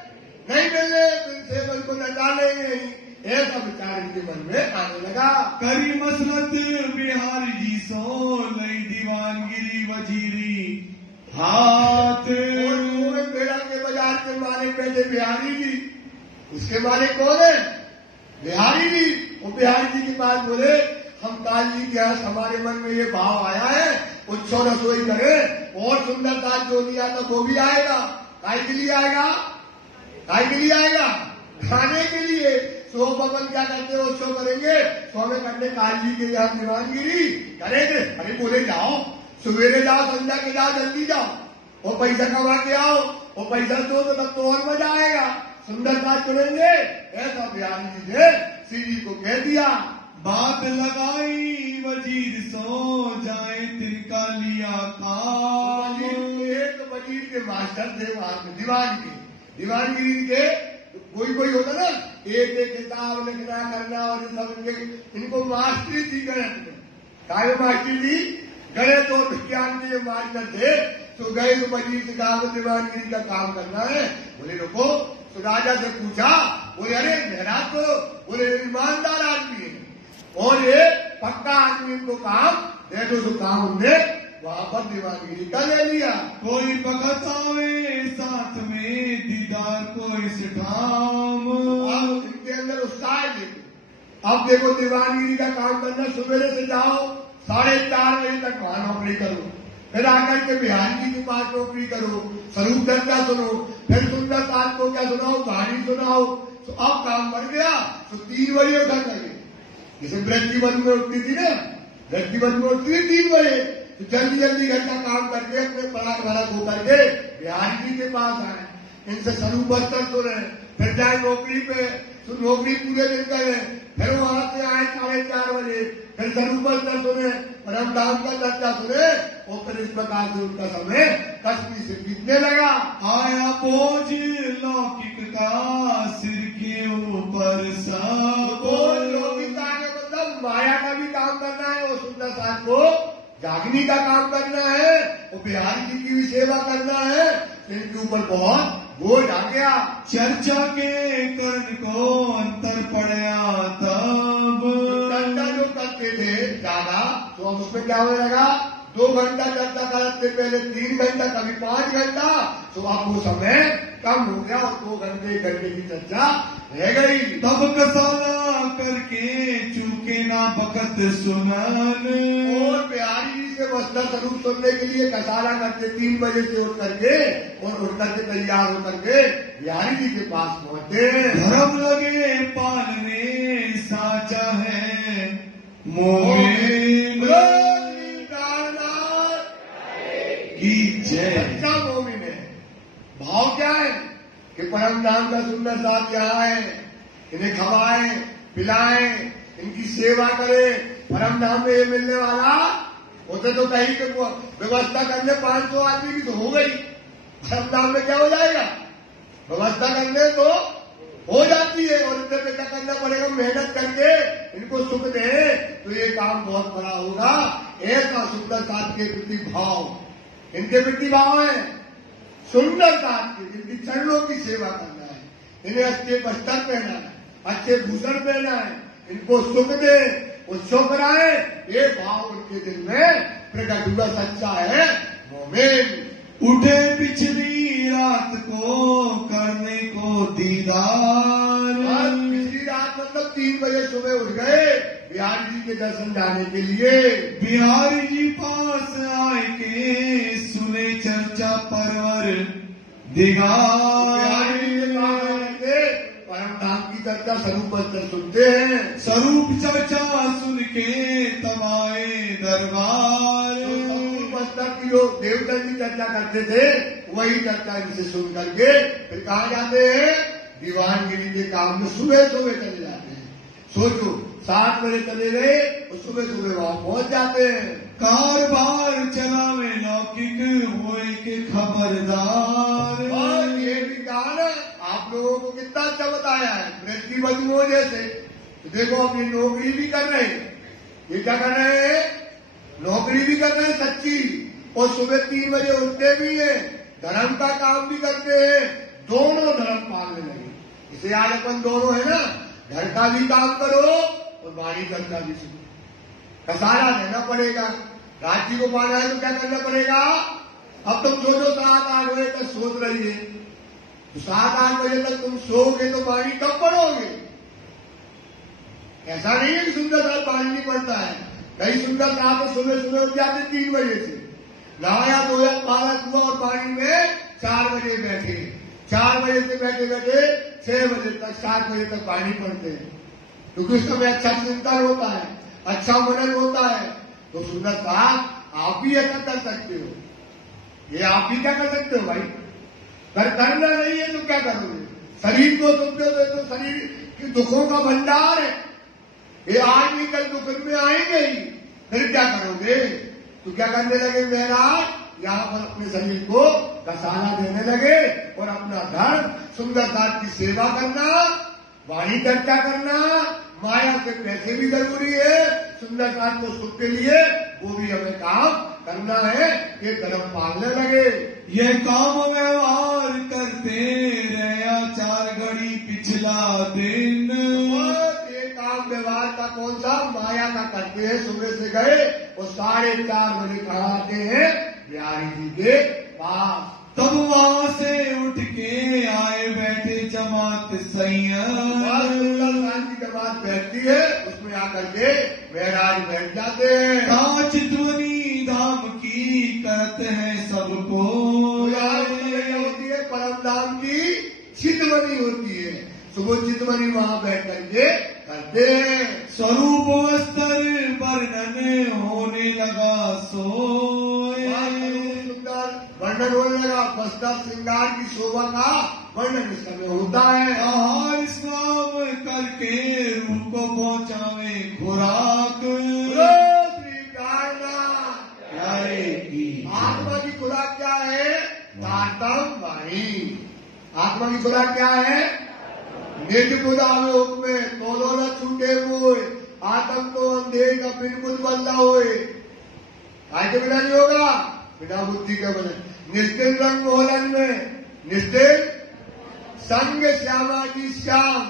नहीं मिले तो इन सेवन को नचा लेंगे। ऐसा विचार इनके मन में आने लगा। करी मसलत बिहारी जी सो लई दीवानगिरी वजीरी हाथ। और बेड़ा के बाजार के मालिक बैठे बिहारी जी, उसके मालिक कौन है, बिहारी जी। वो बिहारी जी के पास बोले, हम काल जी के यहाँ हमारे मन में ये भाव आया है, उत्सव रसोई करें, और सुंदरता जो दिया था वो भी आएगा। काय के लिए आएगा, काय के लिए आएगा, खाने के लिए। सो भवन क्या करते हो, उत्सव करेंगे, तो हमें करने काल जी के यहाँ दीवानगिरी करेंगे। अरे बोले जाओ, सवेरे जाओ, संध्या के जाओ, जल्दी जाओ, और पैसा कमा के आओ, और पैसा दो तो तब तो और मजा आएगा, सुंदरता चुनेंगे। ऐसा बिहारी जी ने श्री जी को कह दिया। बात लगाई वजीर सो जाए तिनका लिया काम। एक वजीर के मास्टर थे वहां में, दीवानगिरी के कोई कोई होता ना, एक एक किताब लिखना करना, और सब इनको मास्टरी थी गणित में। काय मास्टरी थी, गणित और विज्ञान के मास्टर थे। तो गए तो वजीर से कहा, दीवानगिरी का काम करना है। बोले रुको, तो राजा से पूछा, बोले अरे महाराज तो बोले ईमानदार आदमी है, और ये पक्का आदमी, इनको काम दे दो। तो काम हमने वहां पर दीवानगिरी का ले लिया। कोई बखत आवे साथ में दीदार को इस ठाम। अब इनके अंदर उत्साह देखो। अब देखो, दीवानगिरी का काम करना, सुबह से जाओ, 4:30 बजे तक वहां नौकरी करो, फिर आकर के बिहारी जी के पास नौकरी करो, स्वरूप चर्चा सुनो, फिर सुंदर साथ को क्या सुनाओ, कहानी सुनाओ। तो अब काम बढ़ गया, तो 3 बजे उठा लगे। जैसे वृद्धि बन में उठती थी ना, वृद्धि बन में उठती थी 3 बजे, तो जल्दी जल्दी घर का काम करके अपने पराग भरक होकर के बिहारी जी के पास आए, इनसे स्वरूप बस्तर सुने, फिर जाए नौकरी पे, तो नौकरी पूरे दिन करें, फिर वहां से आए 4:30 बजे, फिर स्वरूप बस्तर सुने, परम धाम का चर्चा सुने, और फिर इस प्रकार से उनका समय कश्मी से बीतने लगा। आया बोझ लौकिक का सिर के ऊपर सब। लौकिक का मतलब माया का भी काम करना है, और सुंदर साथ को जागनी का काम करना है, और बिहारी जी की भी सेवा करना है। इनके ऊपर बहुत बोझ आ गया। चर्चा के कर्ण को अंतर पड़या तब। चर्चा जो करते थे ज्यादा, तो अब उसमें क्या होने लगा, 2 घंटा चर्चा करते, पहले 3 घंटा, कभी 5 घंटा। तो अब वो समय कम हो गया, और 2 घंटे 1 घंटे की चर्चा रह गई। तब कसाला करके चूके ना बकत सुनन। और बिहारी जी से वस्त्र स्वरूप सुनने के लिए कसाला करते, 3 बजे से उठ करके, और उठ करके तैयार होकर के बिहारी जी के पास पहुंचे। धर्म लगे पालने साचा है मोमिन की जय। अच्छा मोमिन है। भाव क्या है कि परम धाम का सुंदर साथ यहाँ है, इन्हें खवाएं, पिलाएं, इनकी सेवा करें, परम धाम में ये मिलने वाला होते तो कहीं के व्यवस्था करने 500 आदमी की तो हो गई। परम धाम में क्या हो जाएगा? व्यवस्था करने तो हो जाती है और इधर पे क्या करना पड़ेगा? मेहनत करके इनको सुख दे तो ये काम बहुत बड़ा होगा। ऐसा सुंदर साथ के प्रति भाव, इनके प्रति भाव है सुंदर साथ के, इनकी चरणों की सेवा करना है, इन्हें अच्छे वस्त्र पहना है, अच्छे भूषण पहना है, इनको सुख दे, उत्सव कराए, ये भाव उनके दिल में प्रकट हुआ। सच्चा है मोमिन। उठे पिछली रात को करने को दीदार। पिछली रात मतलब 3 बजे सुबह उठ गए बिहारी जी के दर्शन जाने के लिए। बिहारी जी पास आए के सुने चर्चा परवर दिगार। परम धाम की चर्चा स्वरूप वस्त्र सुनते हैं, स्वरूप चर्चा सुन के तबाए दरबार। स्वरूप वस्त्र की जो देवता की चर्चा करते थे वही चर्चा इनसे सुन करके फिर कहा जाते हैं दीवानगिरी के काम में सुबह सुबह चले जाते हैं। सोचो 7 बजे चले गए और सुबह सुबह वहां पहुंच जाते हैं। कारबार चला में लौकिक हुए के खबरदार। और ये भी कहा ना आप लोगों को कितना अच्छा बताया है वृत्ति बदुओं जैसे। देखो अपनी नौकरी भी कर रहे हैं, ये क्या कर रहे हैं? नौकरी भी कर रहे हैं सच्ची, और सुबह 3 बजे उठते भी हैं, धर्म का काम भी करते हैं, दोनों धर्म पालने लगे। इसे आज अपन दोनों है ना, घर का भी काम करो और वाणी चर्चा भी सुनो। कसारा देना पड़ेगा, राज्य को पाना है तो क्या करना पड़ेगा? अब तुम सोचो 7-8 बजे तक सोच रही है, तो 7-8 बजे तक तुम सोओगे तो वाणी कब पढ़ोगे? ऐसा नहीं है कि सुंदर साथ पानी नहीं पड़ता है। कई सुंदर साथ तो सुबह सुबह उठ जाते 3 बजे से, नहाया धोया पालक हुआ और पानी में 4 बजे बैठे, 4 बजे से बैठे बैठे 6 बजे तक 7 बजे तक पानी पड़ते हैं, क्योंकि उस समय अच्छा चिंतन होता है, अच्छा मनन होता है। तो सुंदर साथ आप भी ऐसा कर सकते हो, ये आप भी क्या कर सकते हो भाई? करना नहीं है तो क्या करोगे? शरीर को सुनते हो तो शरीर के दुखों का भंडार है, ये आज नहीं कल दुख में आएंगे ही, फिर क्या करोगे? तो क्या करने लगे महाराज? यहाँ पर अपने शरीर को कसाना देने लगे और अपना धर्म सुंदर साथ की सेवा करना, वाणी चर्चा करना, माया के पैसे भी जरूरी है, सुंदर साथ को सुख के लिए वो भी हमें काम करना है, ये धर्म पालने लगे। ये काम व्यवहार करते रहा 4 घड़ी पिछला दिन। ये काम व्यवहार का कौन सा? माया का करते हैं। सुबह से गए और 4:30 बजे कहाँ आते हैं? बिहारी जी के पास। तब वहां से उठ के आए बैठे जमात सैयद। की जमात बैठती है, उसमें आकर के महाराज बैठ जाते हैं। कांच ध्वनि धाम की करते हैं सबको। होती है परम धाम की चितवनी होती है, सुबह चितवनी वहां बैठ करके करते हैं। स्वरूप वस्त्र वर्णन होने लगा सोए। वर्णन होने लगा, वस्त्र श्रृंगार की शोभा का वर्णन इस समय होता है। आहार स्नान करके रूप को पहुंचावे खुराक। आत्मा की खुराक क्या है? तातम वाणी। आत्मा की खुराक क्या है? निज बुदावे हुक्मे तोलो न छूटे मोए, आत्म को अंधे का बिन बुद्ध बंदा होए। आज के बिना नहीं होगा, बिना बुद्धि के बने। निस्तिल रंग मोहलन में निस्तिल संग श्यामा जी श्याम,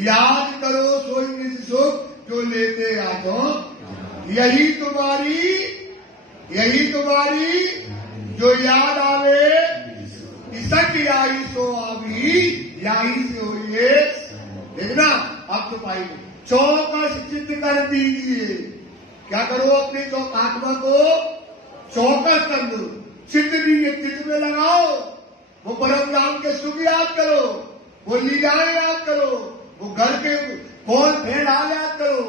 याद करो सोई निज सुख जो लेते आजो। यही तुम्हारी जो याद आवे, इसक आई सो आवी, यही से होइए। देखना अब तो पाई चौकस चित्त कर दीजिए। क्या करो? अपनी तो आत्मा को चौकस कर दो, चित्त दीजिए, चित्त में लगाओ। वो परम धाम के सुख याद करो, वो लीलाएं याद करो, वो घर के कौन फेड़ाल याद करो।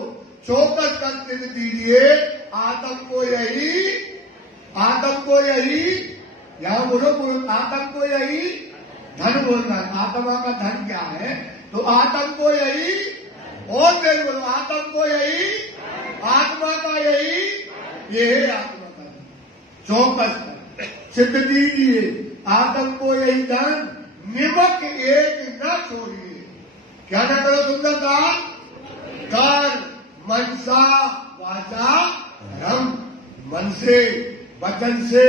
चौकस कर चित्त दीजिए। आत्म को यही यहां बोलो, आत्म को यही धन बोलना है। आत्मा का धन क्या है? तो आत्म को यही, और देर बोलो, आत्म को यही आत्मा का ये है आत्मा का चौकस सिद्ध दीजिए आत्म को यही धन निमक एक न छोड़िए। क्या ना करो सुंदरता कर मनसा वाचा कर्म, मन से वचन से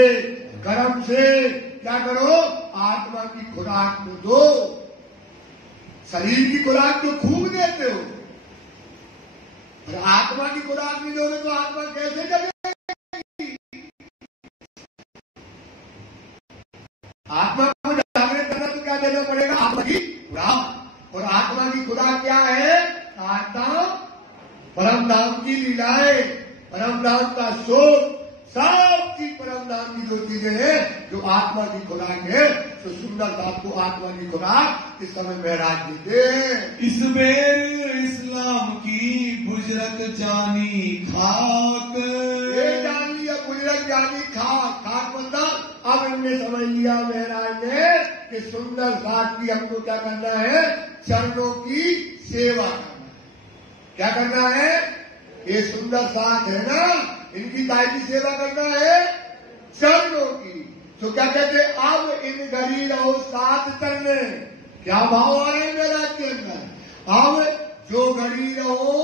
कर्म से क्या करो आत्मा की खुराक को दो। शरीर की खुराक तो खूब देते हो, और आत्मा की खुराक नहीं दोगे तो आत्मा कैसे जगेगी? आत्मा को जागृत करना तो क्या देना पड़ेगा? आत्मा की खुराक। और आत्मा की खुराक क्या है? आत्मा परम धाम की लीलाएं, परम धाम का शोक, सब चीज परम धाम की जो चीजें हैं जो आत्मा की खुराक है, तो सुंदर साहब को आत्मा की खुराक इस समय महाराज देते हैं। इस बेर इस्लाम की बुजरक जानी खाक, ये जानी या बुजरक जानी खाक। खाक मतलब अब इनने समझ लिया महाराज ने कि सुंदर साहब की हमको क्या करना है? चरणों की सेवा करना है। क्या करना है? ये सुंदर साथ है ना, इनकी दाई की सेवा करना है चरणों की। तो क्या कहते हैं? अब इन घड़ी रहो साथ चलने। क्या भाव आ रहे हैं मेरा के अंदर? अब जो घड़ी रहो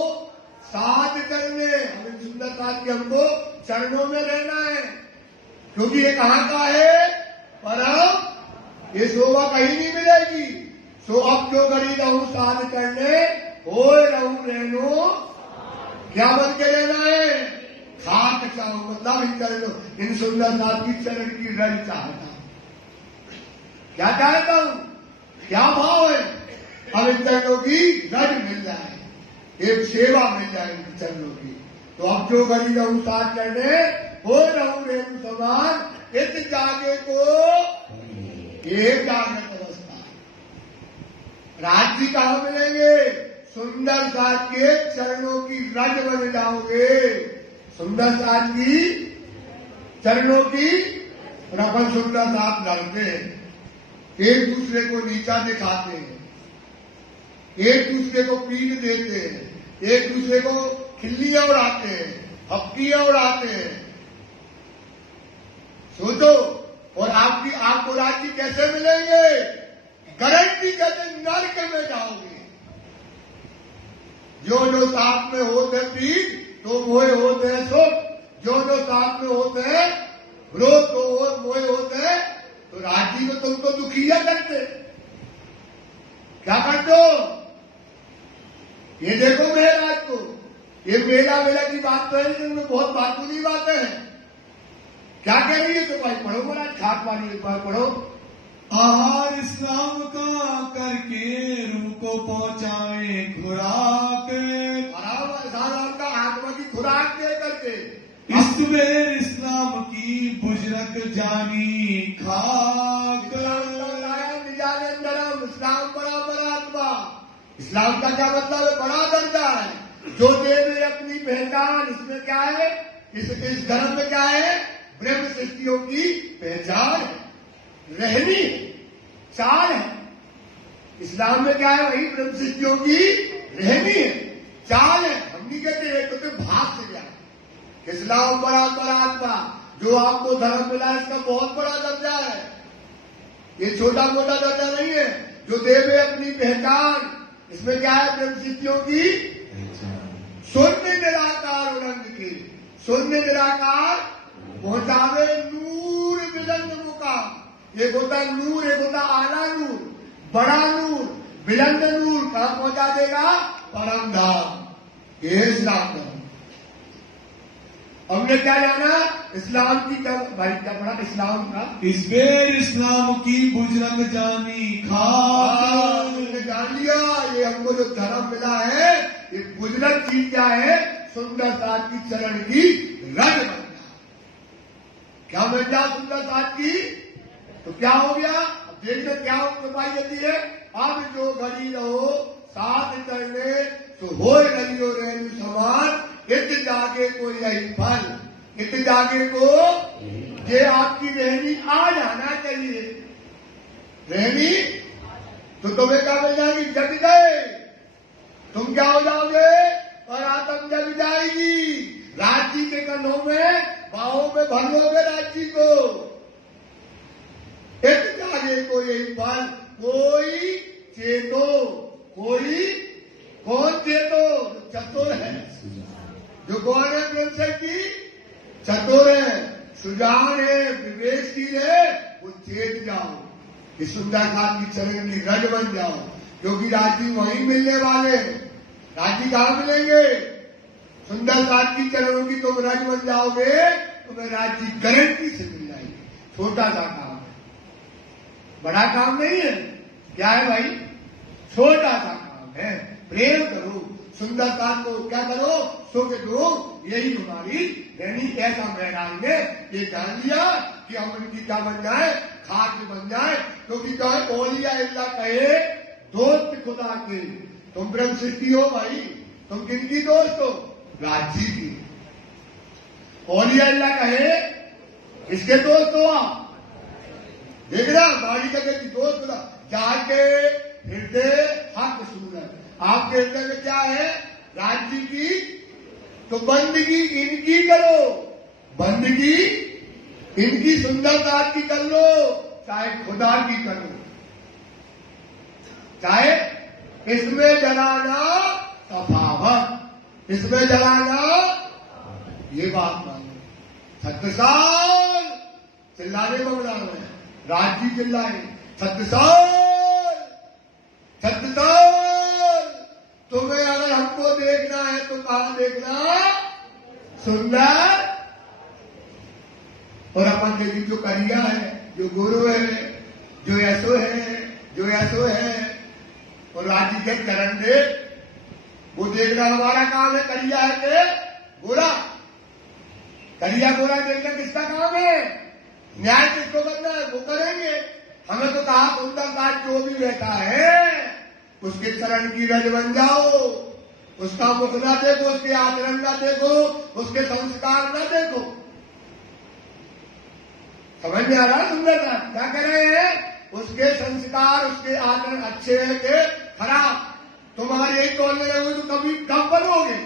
साथ करने, हमें सुंदर साथ के हमको चरणों में रहना है। क्योंकि ये कहाँ का है? परम। ये शोभा कहीं नहीं मिलेगी। तो अब जो घड़ी रहो साथ करने, हो रहूं रहनो, क्या बन के रहना है? खाक चाहो, मतलब इन सुंदर साथ की चरण की रज चाहता हूं। क्या चाहता हूं? क्या भाव है? अब इन चरणों की रज मिल जाए, एक सेवा मिल जाए इन चरणों की। तो अब जो घड़ी रहूं साथ करने, हो रहूं रहूं समान, इस जागे को एक जागृत अवस्था। राज्य कहां मिलेंगे? सुंदर साथ के चरणों की रज बन जाओगे। सुंदर साथ की चरणों की, और अपन सुंदर साथ लड़ते हैं, एक दूसरे को नीचा दिखाते हैं, एक दूसरे को पीट देते हैं, एक दूसरे को खिल्लियां उड़ाते हैं, हप्पियां उड़ाते हैं। सोचो, और आपको राज्य कैसे मिलेंगे? गारंटी कहते नर्क में जाओगे। जो साथ में होते पीठ, तो मोए होते हैं सुख। जो साथ में होते हैं विरोध, तो मोए होते हैं तो राज्य को तुमको दुखिया करते। क्या करते हो? ये देखो महाराज को, ये मेला की बात तो है, लेकिन बहुत बातूनी बातें हैं। क्या कह रही है? तो भाई पढ़ो महाराज, खाक वाली एक बार पढ़ो। आहार इस्लाम का करके रूह को पहुंचाए खुराक, का आत्मा की खुराक दे करके। इस बेर इस्लाम की बुजरक जानी खाक, निजाने नरम। इस्लाम बड़ा बड़ा आत्मा। इस्लाम का क्या मतलब है? बड़ा दर्जा है। जो दे में अपनी पहचान, इसमें क्या है? इस धर्म में क्या है? ब्रह्म सृष्टियों की पहचान है, रहनी चाल है। इस्लाम में क्या है? वही ब्रह्म सृष्टियों की रहनी है, चाल है। हम नहीं कहते हैं तो भाग से क्या। इस्लाम बड़ा बड़ा आत्मा, जो आपको धर्म मिला इसका बहुत बड़ा दर्जा है। ये छोटा मोटा दर्जा नहीं है। जो देवे अपनी पहचान, इसमें क्या है? ब्रह्म सृष्टियों की शून्य निराकार उलंग की, शून्य निराकार पहुंचावे नूर विलंग मुकाम। एक होता नूर, एक होता आला नूर, बड़ा नूर, विलंग नूर। कहां पहुंचा देगा? परम धाम। ये इस्लाम धर्म। हमने क्या जाना? इस्लाम की भाई क्या पढ़ा? इस्लाम का इस बेर इस्लाम की बुजरक जानी खाक, जान लिया। ये हमको जो धर्म मिला है, ये बुजरक चीज क्या है? सुंदर साथ की चरण की रज बनना। क्या मिल जाए सुंदर साथ की? तो क्या हो गया? अब देखते क्या पाई जाती है। अब जो घड़ी रहो साथ करने, तो हो गलियो रहनु समान, इत जागे को यही फल। इत जागे को ये आपकी रहनी आ जाना चाहिए। रहनी तो तुम्हें क्या मिल जाएगी? जग गए। तुम क्या हो जाओगे? और आत्म जग जाएगी। राज्य के कन्हों में बाहों में भर लोगे राज्य को। एक जागे को यही फल कोई चेतो, कोई कौन चेतो? चतुर है। जो कौन है ग्रंथ की? चतुर है, सुजान है, विवेकशील है, वो चेत जाओ कि सुंदरकांत की चरण की रज बन जाओ, क्योंकि राज्य वहीं मिलने वाले। राज्य कहाँ मिलेंगे? सुंदरकांत की चरणों की तुम रज बन जाओगे, तुम्हें राज्य गारंटी से मिल जाएगी। छोटा सा काम है, बड़ा काम नहीं है। क्या है भाई? छोटा सा काम है। प्रेम करो, सुंदरकांत को क्या करो? सुख दो, यही हमारी यानी ऐसा महराज ने ये जान लिया कि हम इनकी क्या बन जाए? खाक बन जाए। क्योंकि तो ओलिया अल्लाह कहे दोस्त खुदा के। तुम ब्रह्म सृष्टि हो भाई, तुम किनकी दोस्त हो? राज्य की। ओलिया अल्लाह कहे इसके दोस्त हो आप? देख रहा बाड़ी का कहती दोस्त खुदा जाके हृदय हक सूरत। आपके हृदय में क्या है? राज्य की। तो बंदगी इनकी करो, बंदगी इनकी सुंदरता की कर लो, चाहे खुदा की करो, चाहे इसमें जलाना सफावत, इसमें जलाना ये बात मानो। 36 साल चिल्लाने को बुला रहे हैं, राज्य चिल्लाए 36 साल, 36 साल। तुम्हें अगर हमको देखना है तो कहां देखना? सुंदर। और अपन देखिए जो करिया है, जो गुरु है, जो ऐसो है, जो ऐसो है, और राज्य के चरण दे, वो देखना हमारा काम है। करिया है के गोरा, करिया गोरा देखना किसका काम है? न्याय किसको करना है? वो करेंगे। हमें तो कहा सुंदरकांत जो भी बैठा है उसके चरण की रज बन जाओ। उसका मुख न देखो, उसके आचरण न देखो, उसके संस्कार न देखो। समझ में आ रहा? सुंदरकांत क्या कह रहे हैं? उसके संस्कार, उसके आचरण अच्छे हैं कि खराब? तुम्हारे यही तोड़ने रहोगे तो कभी कब बनोगे?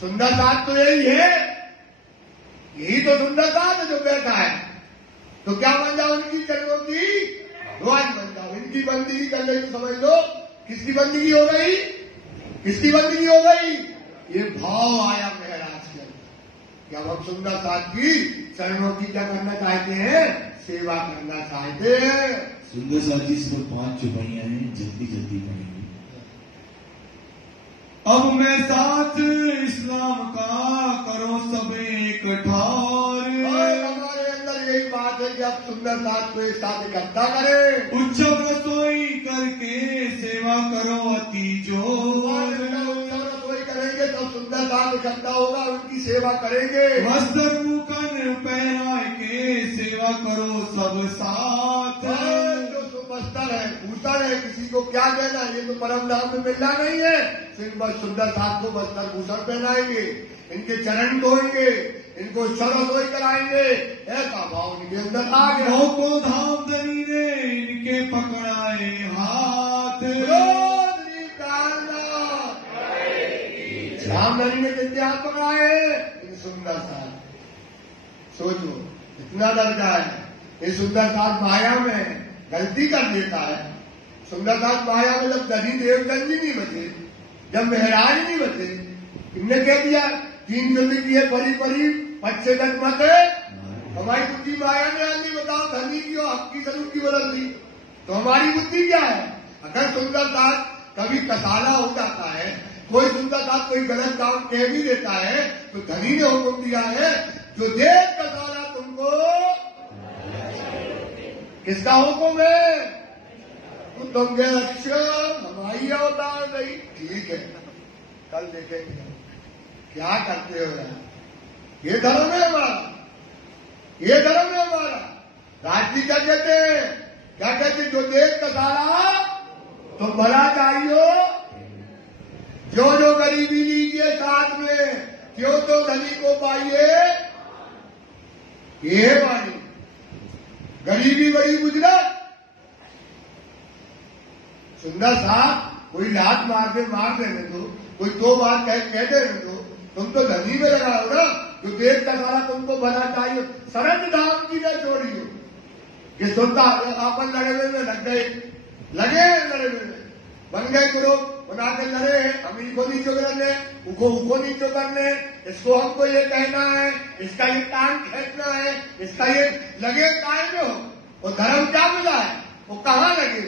सुंदरकांत तो यही है, यही तो सुंदरकांत है जो बैठा है। तो क्या बन जाओ? इनकी चरणों की ध्वज बन जाओ। इनकी बंदगी कर ले तो समझ लो किसकी बंदगी हो गई? किसकी बंदगी हो गई? ये भाव आया महाराज के अंदर कि अब हम सुंदरकांत की चरणों की क्या करना चाहते हैं? सेवा करना चाहते हैं। सुंदर साथ जी इस पर 5 चौपाइयां हैं, जल्दी जल्दी पढ़ेंगे। अब मैं साथ इस्लाम का करो सब एक ठार। हमारे अंदर यही बात है कि अब सुंदरकांत को एक साथ इकट्ठा करें। उच्चम रसोई करके सेवा करो अति जोर। रसोई करेंगे तब सुंदरकांत इकट्ठा होगा, उनकी सेवा करेंगे। वस्त्र मुकन पहना के सेवा करो सब साथ। जो वस्त्र है, भूषण है, किसी को क्या देना? ये तो परम धाम में मिलना नहीं है। सिर्फ बस सुंदरकांत को वस्त्र भूषण पहनाएंगे, इनके चरण धोएंगे, इनको रसोई कराएंगे। ऐसा भाव इनके अंदर आ गया। को धाम धनी ने इनके पकड़ाए हाथ। धाम धनी ने कितने हाथ पकड़ाए? इन सुंदरकांत। सोचो इतना दर्जा है। ये सुंदरकांत माया में गलती कर देता है। सुंदरकांत माया में जब धनी देवगंज नहीं बचे, जब महराज नहीं बचे, इनने कह दिया 3 जल्दी की है परी परी अच्छे गत मत है। हमारी बुद्धि माया ने आदमी बताओ धनी की और हक की जरूर की बदल दी। तो हमारी बुद्धि क्या है? अगर सुंदरकांत कभी कसाला हो जाता है, कोई सुंदरकांत कोई गलत काम कह भी देता है, तो धनी ने हुक्म दिया है जो देख कसाला तुमको, किसका हुक्म है? तो तुम गए अच्छा हमारी अवतार नहीं। ठीक है, कल देखेंगे क्या करते हो यार। ये धर्म है हमारा, ये धर्म है हमारा। राज्य क्या कहते हैं? क्या कहते? जो देख कसाला तो भला चाहिए, जो जो गरीबी लीजिए साथ में, क्यों तो धनी को पाइए। ये है वाणी। गरीबी बड़ी गुजरत। सुंदर साहब कोई लात मार देने दो, कोई 2 बार कहते रहे तो तुम तो धनी में लगाओ ना, जो देश का सारा तुमको बना चाहिए। शरण धाम की न छोड़ियो कि सुनता आपन लड़े हुए में लग गए, लगे लड़े हुए में बन गए ग्रुप बना के लड़े हैं, हम इनको नहीं चो करने, उनको नहीं चो करने, इसको हमको ये कहना है, इसका ये टांग खींचना है, इसका ये लगे काय में हो। और धर्म क्या मिला है, वो कहाँ लगे?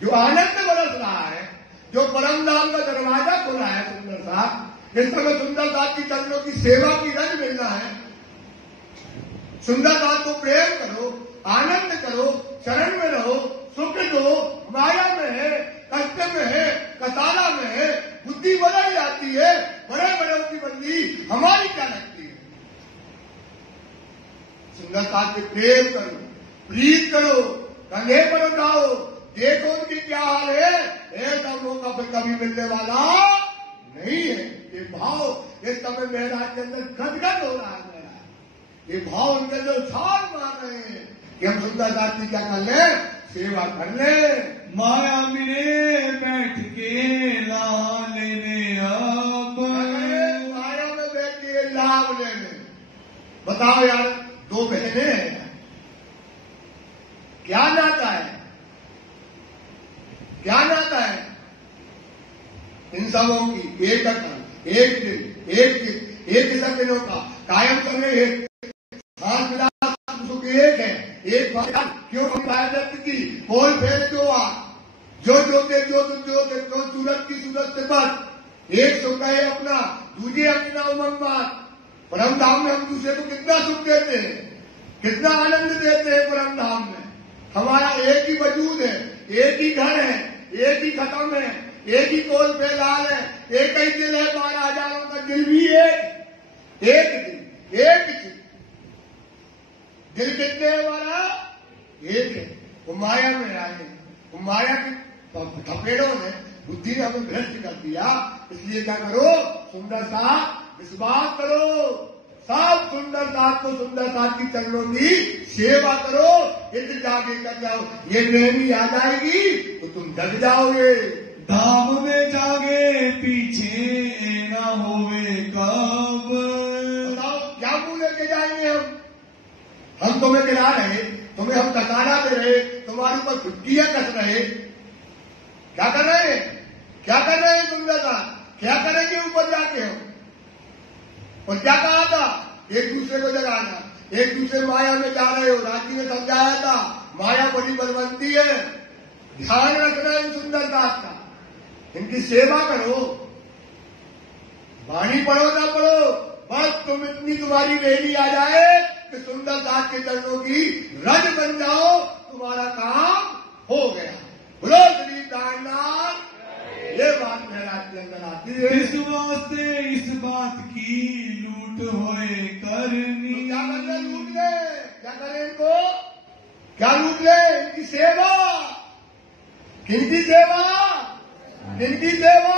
जो आनंद बरस रहा है, जो परम धाम का दरवाजा खुला है सुंदर साथ, इस समय सुंदर साथ की चरणों की सेवा की रंग मिलना है। सुंदर साथ को प्रेम करो, आनंद करो, चरण में रहो, सुख दो। माया में है, कष्ट में है, कसाला में है, बुद्धि बदल जाती है, बड़े बड़े की बदली हमारी क्या लगती है? सुंदर साथ से प्रेम करो, प्रीत करो, कंधे पर उठाओ, देखो उनकी क्या हाल है। ऐसा मौका फिर कभी मिलने वाला नहीं है। ये भाव इस समय महाराज के अंदर गदगद हो रहा है। महाराज ये भाव उनके जो छाल मार रहे हैं कि हम सुंदर साथ की क्या कर ले, सेवा कर ले। माया मिले बैठ के लाभ लेने, अब माया में बैठ के लाभ लेने। बताओ यार, 2 बहनें हैं, क्या नाता है, क्या नाता है इन सबों की? एक अकल, एक दिल, एक किस्म के लोग का कायम करने हाथ मिला सुख एक है, एक बात क्यों व्यक्त की बोल भेज दो जो जोते जो सूरत की सूरत से बस एक सुख है अपना, दूसरे अपना उमंग बात। परम धाम में हम दूसरे को कितना सुख देते हैं, कितना आनंद देते हैं। परम धाम में हमारा एक ही वजूद है, एक ही घर है, एक ही खत्म है, एक ही कोल पे लाल है, एक ही दिल है, 12,000 का दिल भी एक दिल, एक दिल। दिल कितने है हमारा? एक है। वो माया में आए, वो माया की थपेड़ों ने बुद्धि ने हमें भ्रष्ट कर दिया। इसलिए क्या करो, सुंदर साथ विश्वास करो, सब सुंदर साथ को सुंदर साथ की चरणों की सेवा करो। इत जागे कर जाओ, ये प्रेमी आ जाएगी तो तुम जग जाओगे। धाम में जागे पीछे ना होवे कब। बताओ क्या मुंह लेके जाएंगे हम तुम्हें गिरा रहे, तुम्हें हम कसारा दे रहे, तुम्हारे ऊपर छुट्टियां कस रहे, क्या कर रहे हैं, क्या कर रहे हैं सुंदर साथ, क्या करेंगे ऊपर जाके हम? और क्या कहा था, एक दूसरे को जगाना, एक दूसरे माया में जा रहे हो। राजी ने समझाया था माया बड़ी बलवंती है, ध्यान रखना इन सुंदर साथ का, इनकी सेवा करो। वाणी पढ़ो ना पढ़ो, बस तुम इतनी तुम्हारी रेडी आ जाए कि सुंदर साथ के चरणों की रज बन जाओ, तुम्हारा काम हो गया। बोलो श्री दाननाथ। ये बात महाराज के अंदर आती है। इस वास्ते इस बात की लूट होए करनी। तो क्या कर ले, लूट ले, क्या करें इनको, क्या लूट ले? इनकी सेवा, किनकी सेवा, किनकी सेवा?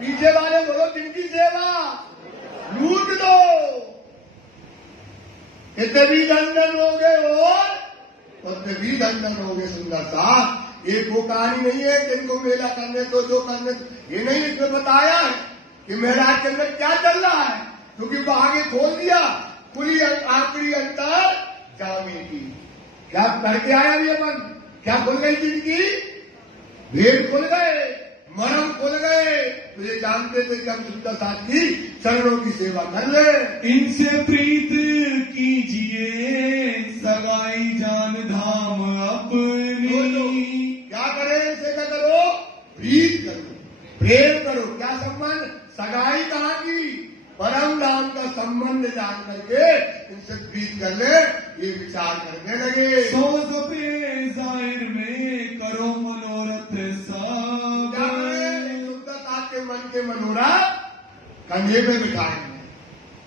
पीछे वाले बोलो किनकी सेवा? लूट दो, कितने भी दंडन हो गए और उतने भी दंडन हो गए। सुंदर साथ एक वो कहानी नहीं है कि इनको मेला करने तो जो करने, ये नहीं, इसमें बताया है कि महाराज के अंदर क्या चल रहा है, क्योंकि वो आगे खोल दिया पूरी आखिरी अंतर जामे की। क्या करके आया ये मन, क्या खुल गई जिंदगी, भेद खुल गए, मरम खुल गए। तो ये जानते थे कि हम सुंदर साथ की चरणों की सेवा कर ले। इनसे प्रीत कीजिए सगाई जान धाम अपनी। क्या करें, इनसे क्या करो, प्रीत करो, प्रेम करो। क्या संबंध, सगाई कहाँ की, परम धाम का संबंध जान करके इनसे प्रीत कर ले, ये विचार करने लगे। सो सपे जाहिर में करो मनोरथ सब। क्या करें, सुंदरता के मन के मनोरथ कंधे में बिठाएंगे।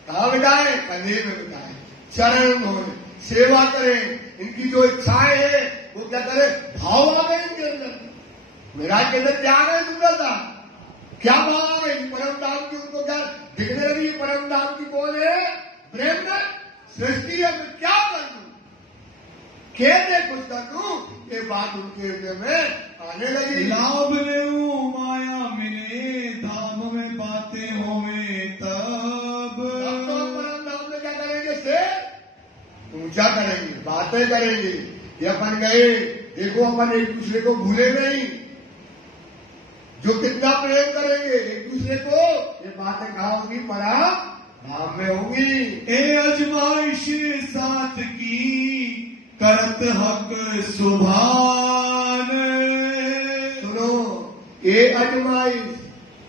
कहाँ बिठाए, कंधे में बिठाए, चरण धोए, सेवा करें। इनकी जो इच्छाएं है वो क्या करे, भाव आ गए इनके अंदर, महाराज के अंदर क्या आ गए, सुंदरता क्या भाव आ गए। परम धाम की उनको क्या दिखने लगी, परम धाम की कौन है, ब्रह्म सृष्टि है। क्या कर दूं, कहते कुछ कर दूं, ये बात उनके हृदय में आने लगी। लाभ ले माया मिले ऊंचा करेंगे, बातें करेंगे कि अपन गए, देखो अपन एक दूसरे को भूले नहीं, जो कितना प्रेम करेंगे एक दूसरे को, ये बातें कहाँ होगी? परा धाम में होगी। ए अजमाइश साथ की करत हक सुभान। सुनो, ये अजमाइश,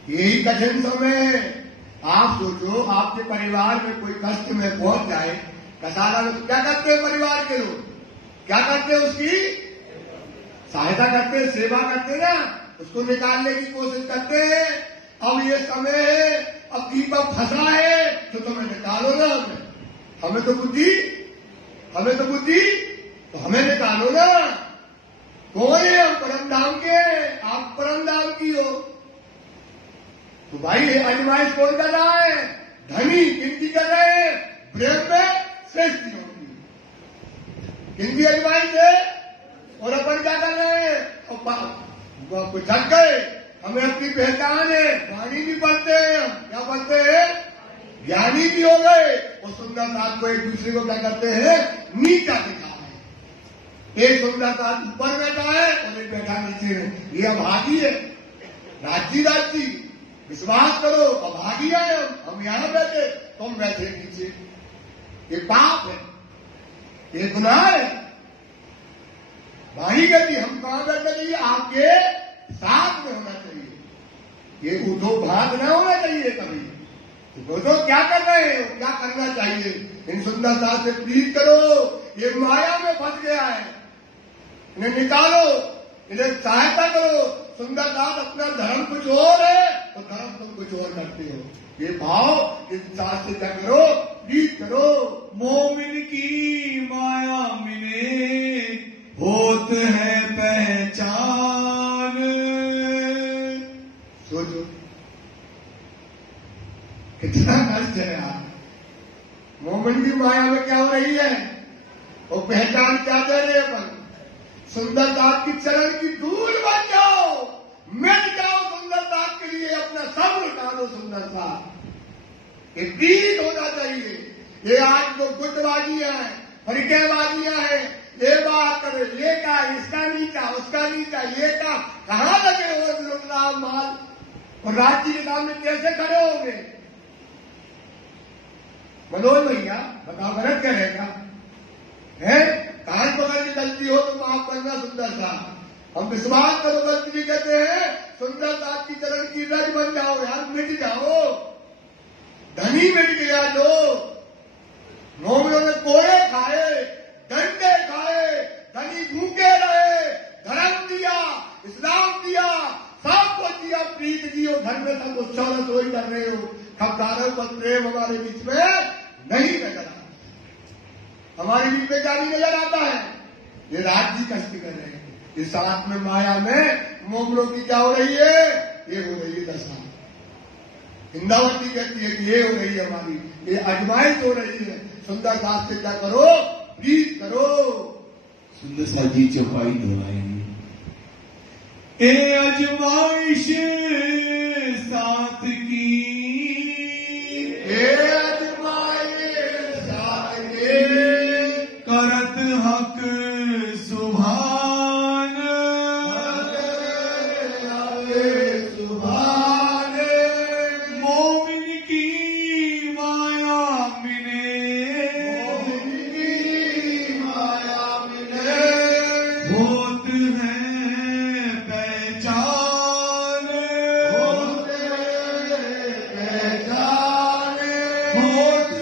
यही कठिन समय है। आप सोचो, आपके परिवार में कोई कष्ट में पहुंच जाए, कसाला में क्या करते हैं परिवार के लोग? क्या करते हैं? उसकी सहायता करते हैं, सेवा करते हैं ना, उसको निकालने की कोशिश करते हैं। अब ये समय है, अब दीपक फंसा है तो तुम्हें निकालो ना, हमें तो बुद्धि, तो हमें निकालो ना। कौन है? हम परम धाम के, आप परम धाम की हो। तो भाई ये आजमाइश कौन कर रहा है? धनी गिनती कर रहे हैं, प्रेम में श्रेष्ठ होगी, गिनती आजमाइश है। और अपन क्या कर रहे हैं? वो जग गए, हमें अपनी पहचान है, वाणी भी पढ़ते हैं, हम क्या पढ़ते हैं? ज्ञानी भी हो गए। और सुंदर साथ को एक दूसरे को क्या करते हैं? नीचा दिखा है। एक सुंदर साथ ऊपर बैठा है और एक बैठा नीचे है, ये अभागी है। राज्य विश्वास करो, अभागी है हम यहां बैठे, तुम बैठे नीचे। ये पाप है, ये गुनाह है। भाई गति हम कहां बैठना चाहिए? आपके साथ में होना चाहिए। ये उठो भाग न होना चाहिए कभी। तो क्या कर रहे हो? क्या करना चाहिए? इन सुंदरता से प्लीज करो, ये माया में फंस गया है, इन्हें निकालो, इन्हें सहायता करो। सुंदरता अपना धर्म कुछ और है और धर्म तुम कुछ और करते हो। ये भाव इस साथ से क्या करो? प्लीज करो। मोमिन की माया मिले होत है पहचान। सोचो कितना कष्ट है यार। मोमिन की माया में क्या हो रही है? और पहचान क्या दे रहे अपन? सुंदरता की चरण की धूल बन जाओ, मिट जाओ सुंदरता के लिए, अपना सब लुटा दो सुंदरता। ये प्लीज होना चाहिए। ये आज जो गुटबाजियां हैं, फरिकेबाजियां हैं, ये बात करे, ये का इसका नीचा, उसका नीचा, ये का कहां लगे हो लुटना माल? और राज्य के सामने कैसे खड़े होंगे? मनोज भैया बताओ, गलत क्या रहेगा? है कान पकड़ की गलती हो तो माफ करना सुंदरता। हम विश्वास करो, गलती भी कहते हैं, सुंदरता की चरण की रज बन जाओ यार, मिट जाओ। धनी मिट गया जो मोमिनों ने कोड़े खाए, डंडे खाए, धनी भूखे रहे, धर्म दिया, इस्लाम दिया, सब कुछ दिया, प्रीत दी, और घर में सब उत्सव रसोई कर रहे हो। खबदारों पर प्रेम हमारे बीच में नहीं नजर आता। हमारे बीच में क्या नहीं नजर आता है? ये राज्य कष्ट कर रहे हैं। ये साथ में माया में मोमलों की क्या हो रही है? ये हो रही है दशा। इंदावती कहती है कि ये हो रही है हमारी, ये आजमाइश हो रही है। सुंदर साथ से क्या करो? प्लीज करो। सुंदर साथ जी चौपाई दोहराएंगे। ए अजमाइश साथ की, ए अजमाइश साथ की करत हक सुभान। सुभान मोमिन की माया मिले, माया मिले होत है पहचान। पहचान होत